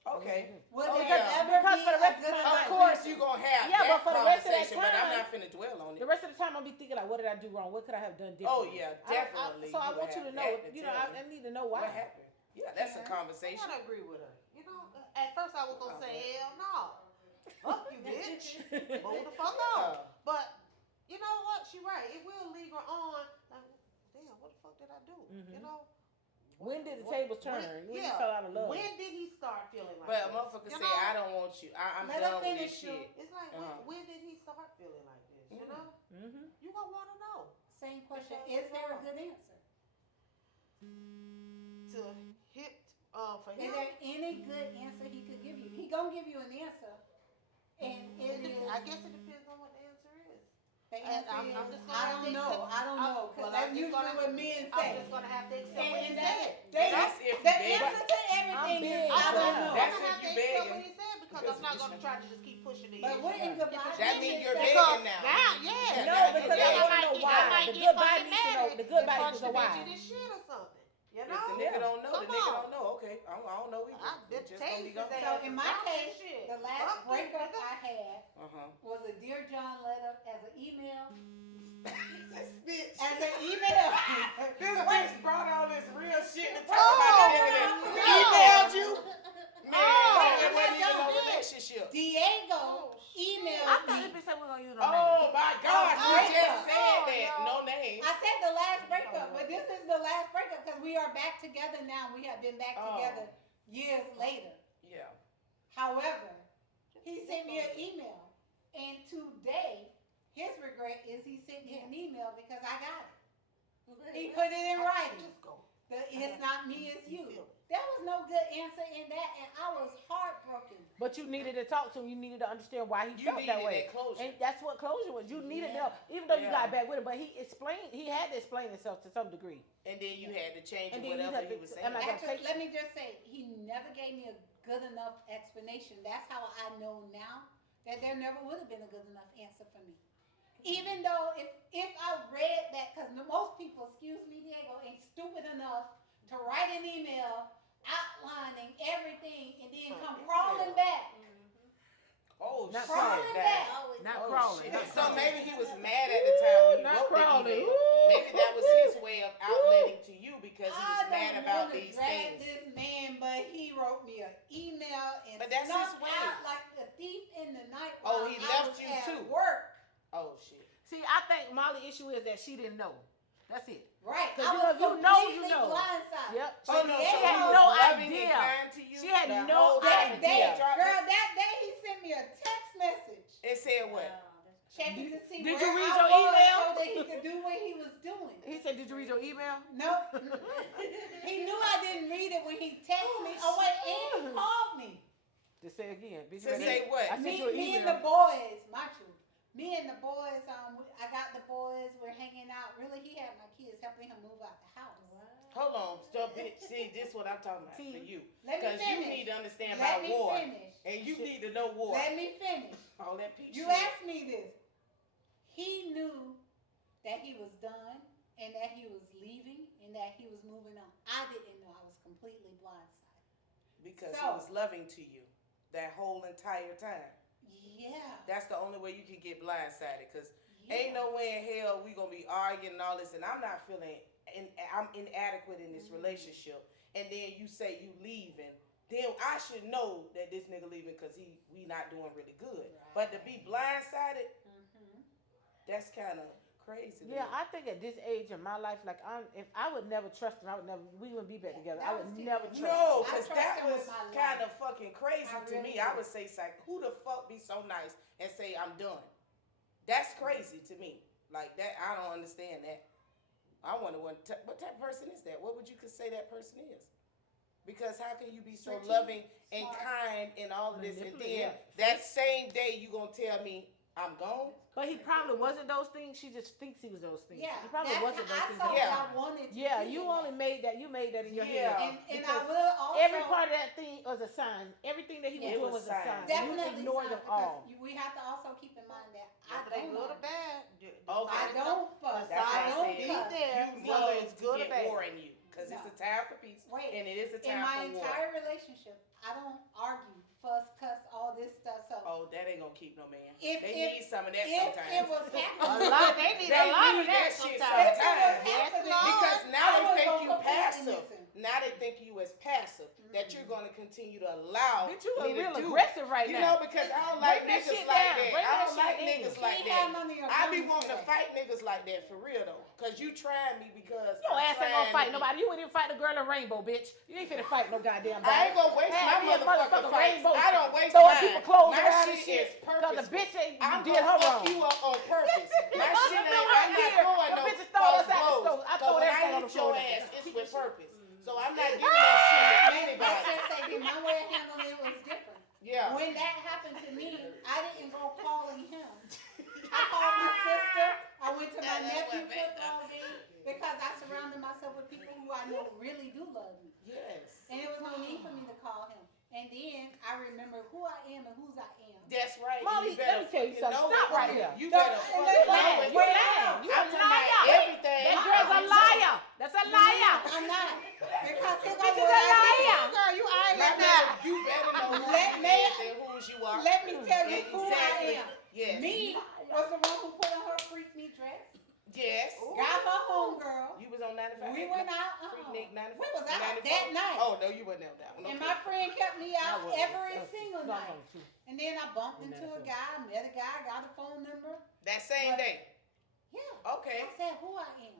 Okay. Would Oh, there yeah. ever Because be for the a rest of good my Of life- course you gonna have Yeah, that but for the rest of that conversation, but I'm time- not finna dwell on The it. rest of the time, I'll be thinking like, what did I do wrong? What could I have done differently? Oh yeah, definitely. So I would want you to have know. that You know, tell I me. need to know What why. happened. Yeah, that's a Yeah. I conversation. gotta agree with her. You know, at first I was gonna say, hell no. Fuck you, bitch. Move the fuck on. But you know what? She right. It will lead her on. Like, damn, what the fuck did I do? Mhm. You know? When did the What- tables turn? When you yeah. fell out of love? When did he start feeling like But a this? motherfucker You say, know? I don't want you. I'm Let her done with this finish, shit. It's like, when did he start feeling like this? You Mm. know? Mm-hmm. You gonna wanna know. Same question. Is there a good answer? To hit, for Is him. there any good answer he could give you? He gonna give you an answer, and it is. I guess it depends on what the answer is. The And answer I'm is, just gonna I have don't to know. accept- I don't know. Because Well, that's I'm just usually gonna- what men I'm say. just gonna have to accept what he And said. they, That's if the you beg. answer to everything big. is I don't Yeah. know. That's I'm gonna if have you to accept begging. what he said Cause I'm not gonna try to just keep pushing the But issue. we're in goodbye. That means you're Because begging now. now, yeah. No, Yeah, because yeah, they yeah. want to know why. The goodbye needs to know. The goodbye needs to know why. This shit or something. You If the know? nigga don't know, the Come nigga on. don't know. Okay, I don't know either. I It's just tell gonna you be gone. today. So in my Stop case, this shit. the last Fuck this breakup nigga. I had Uh-huh. was a Dear John letter as an email. This bitch. As an email. This bitch brought all this real shit to talk Oh, about the nigga that no. emailed you. Man, Oh, that I'm wasn't even not no done. relationship. Diego Oh, emailed I thought me. this bitch said we're gonna use no Oh my gosh, Oh, you just breakup. said Oh, that. yo. No name. I said the last breakup, but this is the last breakup because we are back together now. We have been back Oh. together years later. Yeah. However, he sent me an email, and today his regret is he sent me an email because I got it. He put it in writing. Just go. It's not me, it's you. There was no good answer in that, and I was heartbroken. But you needed to talk to him. You needed to understand why he You felt needed that way. that closure. And that's what closure was. You needed Yeah. to know, even though you Yeah. got back with him, but he explained. He had to explain himself to some degree. And then you had to change And it, then you whatever had he to- was saying. am I gonna Actually, take- let me just say, he never gave me a good enough explanation. That's how I know now that there never would have been a good enough answer for me. Even though if I read that, because most people, excuse me, Diego, ain't stupid enough to write an email outlining everything and then come crawling back. Oh, Not shit. crawling back. Not Oh, crawling. shit. Not So crawling. maybe he was mad at the time when he Not wrote crawling. the email. Ooh. Maybe that was his way of outletting to you because he was I mad don't about want to these drag things. this man, but he wrote me an email and But that's snuck his way. out like a thief in the night. Oh, while he I left was you at too. Work. Oh shit. See, I think Molly's issue is that she didn't know. That's it. Right. 'Cause I you was know, if you know, you completely know. blindsided. Yep. Oh no, She so had he no was loving and idea. kind to you. She had the no whole That time. day, He dropped girl, it. that day he sent me a text message It said what? checking to see Did where you read I your was email? so that he could do what he was doing. He said, "Did you read your email?" Nope. He knew I didn't read it when he texted me. Oh wait, and he called me. Just say again. Bitch, To you say ready? what? I sent Me, you an me and email. the boys, my truth. Me and the boys, I got the boys. We're hanging out. Really, he had my kids helping him move out the house. Hold on, stop it. See, this is what I'm talking about See, for you. Let me Because you finish. need to understand Let about me war. finish. And you need to know war. Let me finish. All that peace You shit. asked me this. He knew that he was done and that he was leaving and that he was moving on. I didn't know. I was completely blindsided. Because he So- was loving to you that whole entire time. Yeah. That's the only way you can get blindsided. Because Yeah. ain't no way in hell we gonna be arguing and all this, and I'm not feeling, I'm inadequate in this relationship, and then you say you leaving, then I should know that this nigga leaving because we not doing really good. But to be blindsided, Mhm. that's kind of crazy. to Yeah, me. I think at this age in my life, like if I would never trust him, we wouldn't be back Yeah, together. that I would was never different. trust him. No, I because trust that him with was my life. kind of fucking crazy I to really me. I do. would say, like, who the fuck be so nice and say I'm done? That's crazy to me. Like that, I don't understand that. I wonder what type of person is that? What would you could say that person is? Because how can you be so Strategic, loving and smart. kind and all of this, and Manipulative, then that same day you gonna tell me I'm gone? But he probably wasn't those things. She just thinks he was those things. Yeah. He probably that's wasn't those how things. I saw Yeah. what I wanted to Yeah, see you in only that. made that. You made that in your Yeah. head. And I Because will also every part of that thing was a sign. Everything that he was It doing was was a sign. sign. definitely You ignored them signs, all. because we have to also keep in mind that I Whether they don't good or know. bad. Okay. I don't fuss. That's why I I don't said Be cuss. there. you Whether need it's to good or get bad. war in you because No. it's a time for peace Wait, and it is a in time my for war. entire relationship, I don't argue, fuss, cuss, all this stuff. So Oh, that ain't gonna keep no man. If- They if- need some of that if sometimes. it was A happening, lot. They need a lot of that shit sometimes. if it was sometimes. happening, Because I now would they think go you completely passive. missing. Now they think you as passive. That you're gonna continue to allow Bitch, you me are to real do. aggressive right You now. know, because I don't like Bring that niggas shit like down. that. Bring I that don't like shit in. niggas She like ain't have that. none of your I be guns wanting to today. fight niggas like that for real though. Cause you trying me because Your I'm ass ain't trying gonna to fight be- nobody. You wouldn't even fight the girl in Rainbow, bitch. You ain't finna fight no goddamn body. I ain't gonna waste Have my me a motherfucking fights. rainbow. I don't waste Throwing mine. people clothes My around shit and shit. is Cause purposeful. the bitch ain't I'm did gonna her fuck wrong. you up on purpose. My Fuck shit you ain't, right I'm not here. throwing The no bitches throw us false out the blows. stove. I But throw when I everything on hit the your floor. ass, it's with purpose. So I'm not giving that shit to Let's anybody. just say that my way of handling it was different. Yeah. When that happened to me, I didn't go calling him. I called my sister. I went to my nephew football game because I surrounded myself with people who I know really do love me. Yes. And there was no need for me to call him. And then I I remember who I am and whose I am. That's right. Molly, You better let me tell you fucking something. know Stop it. right here. You Don't- better and fucking let- know lying. it. You're lying. I'm You're a talking about liar. everything. That girl's a liar. That's a liar. I'm not. Because here Bitch goes is what a I did. liar. Girl, you My island nigga, now. you better know who Let you me- is and whose you are. Let me tell you Yeah, who exactly. I am. Yes. Me was the one who put on her freak me dress. Yes. Got her homegirl. You was on 95. We went out. Freak Nick 95. We was out 94? that night. Oh, no, you wasn't out that one. And Okay. my friend kept me out I wasn't. every That's- single no, night. no, too. And then I bumped You into a mad guy, met a guy, got a phone number. That same But- day. Yeah. Okay. I said who I am.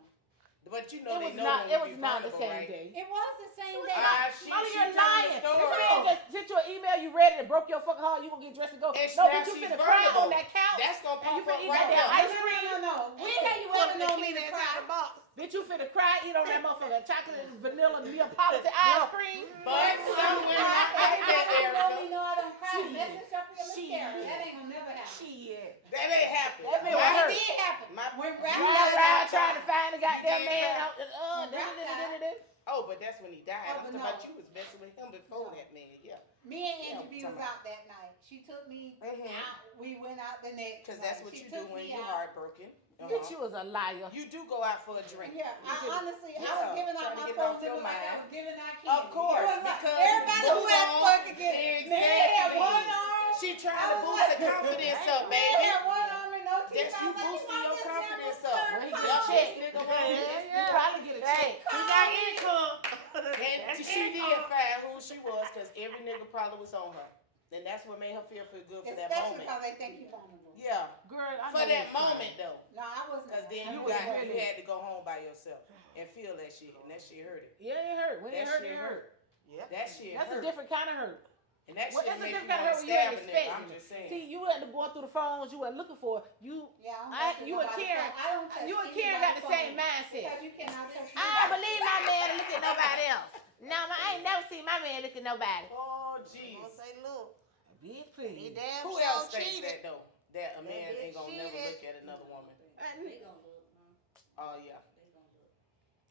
But you know It they was know not. when It you was be not the vulnerable, same right? day. It was the same day. She Molly, you're telling lying. the This story. man just sent you an email. You read it and broke your fucking heart. You gonna get dressed and go. And No, now bitch, you she's finna cry vulnerable. on that couch. That's gonna And you pop finna up eat right that damn now. ice cream. No. When Hey, have you put ever the known key me to inside cry? the box. Bitch, you finna cry, eat on that motherfucker chocolate, vanilla, Neapolitan ice cream. But some women I like that, know Erica. me, no, I don't cry. Shit. Message up your Shit. mascara. That ain't gonna never happen. Shit. That ain't happening. That man But was it hurt. did happen. My- When You Rap Ride died, around trying to find the goddamn did man. cry. Oh, but that's when he died. Oh, I'm but talking no. about you was messing with him before No. that man. Yeah. me and Yeah, Angie B I'm was talking out that night. She took me Mhm. out. We went out the next Because night. that's what She you do took when me you're out. heartbroken. Bitch, you was a liar. You do go out for a drink. Yeah, I should've- honestly, I Yeah, was giving out trying to my get it phone off your number like I mind. was giving out candy. Of course, It was like, because everybody who move asked on. for it could get it. Man had Exactly. one arm. She I trying to was boost like- the confidence up, Man baby. had one arm and no teeth. That's I you was like, boosting want your this confidence never up. turn When he Yup, get cold. checked, this nigga yeah, won't you probably get a check. He got income. And she did find who she was because every nigga probably was on her. And that's what made her feel good for that Especially moment. because they think you vulnerable. Yeah, Girl, I for know that you was moment though. No, I wasn't. Because then I you was got really- you had to go home by yourself and feel that shit. And that shit hurt it. Yeah, it hurt. When it That hurt, shit it hurt. Yep. That shit That's hurt. a different kind of hurt. And that Well, shit that's a made you different kind of want hurt to when you stab ain't a nigga. expecting I'm it. just saying. See, you wasn't going through the phones you were looking for. You Yeah, I don't I- touch you and nobody's Karen- phone. I don't touch and Karen got the anybody's same phone mindset. Because you cannot touch I don't believe my man to look at nobody else. No, I ain't never seen my man look at nobody. Oh I'm jeez. gonna say, look, Bitch, he please. damn Who sure else thinks cheated. that though? That a man bitch ain't gonna never cheated. look at another woman. They gonna look, man. Oh yeah. They gonna look.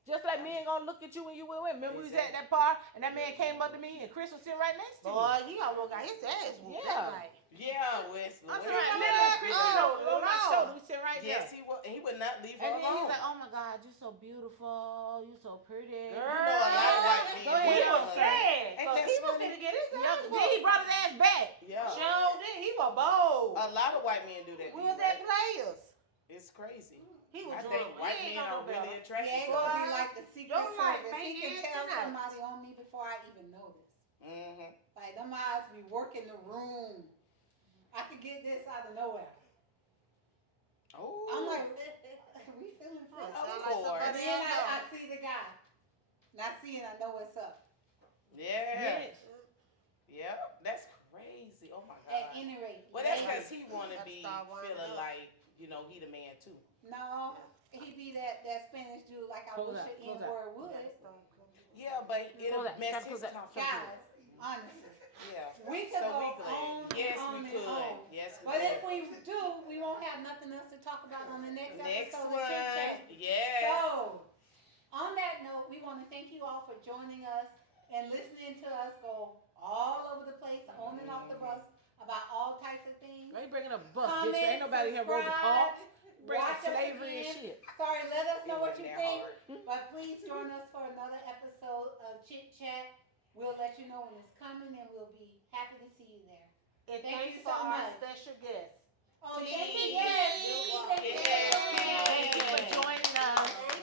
Just like men gonna look at you when you with women. Remember we was at that bar and that man came up to me and Chris was sitting right next to me. Boy, he almost got his ass whooped Yeah. that night. Yeah, Wesley. I'm Wesley. trying to let Chris on my Lord. shoulder. We sit right there. Yes, he would. He would not leave her And then he's alone. like, "Oh my God, you're so beautiful. You're so pretty." You know a lot of white men. Go ahead. do He was that. sad. Ain't So that he was funny? finna get his Yeah, ass then whooped. he brought his ass back. Yeah. Sure did. He was bold. A lot of white men do that. to We you, was at right? players. It's crazy. He was I drunk. think white He ain't men got no are really better. He attracted ain't to gonna them. be like the Secret Your life Service. He ain't can it tell tonight. somebody on me before I even notice. Mm-hmm. Like them eyes be working the room. I could get this out of nowhere. Oh. I'm like, we feeling free. Sound Of like course. But somebody then else. I see the guy. Not seeing, I know what's up. Yeah. Yes. Yeah. That's crazy. Oh my At God. any rate. Well, that's they- because he want to Gotta be start winding feeling up. like, you know, he the man too. No, he be that Spanish dude like I Close wish out, an close N-word would. Yeah, but it'll Close that. mess Try to his close that. confidence. Guys, honestly. Yeah. We could So go we could. on Yes, and on we and could. on. Yes, we But could. if we do, we won't have nothing else to talk about on the next Next episode one. of Chit Chat. Yes. So, on that note, we want to thank you all for joining us and listening to us go all over the place, on and off the bus, about all types of things. Ain't bringing up bus, bitch. Comment, Ain't nobody here Rosa subscribe, Parks. Bring up watch us slavery and again. shit. Sorry, let us know It what wasn't you that think. hard. But please join us for another episode of Chit Chat. We'll let you know when it's coming, and we'll be happy to see you there. And Thank thanks you for so our much. special guest. Oh, Yes. yes, yes, Yes. Thank you for joining us.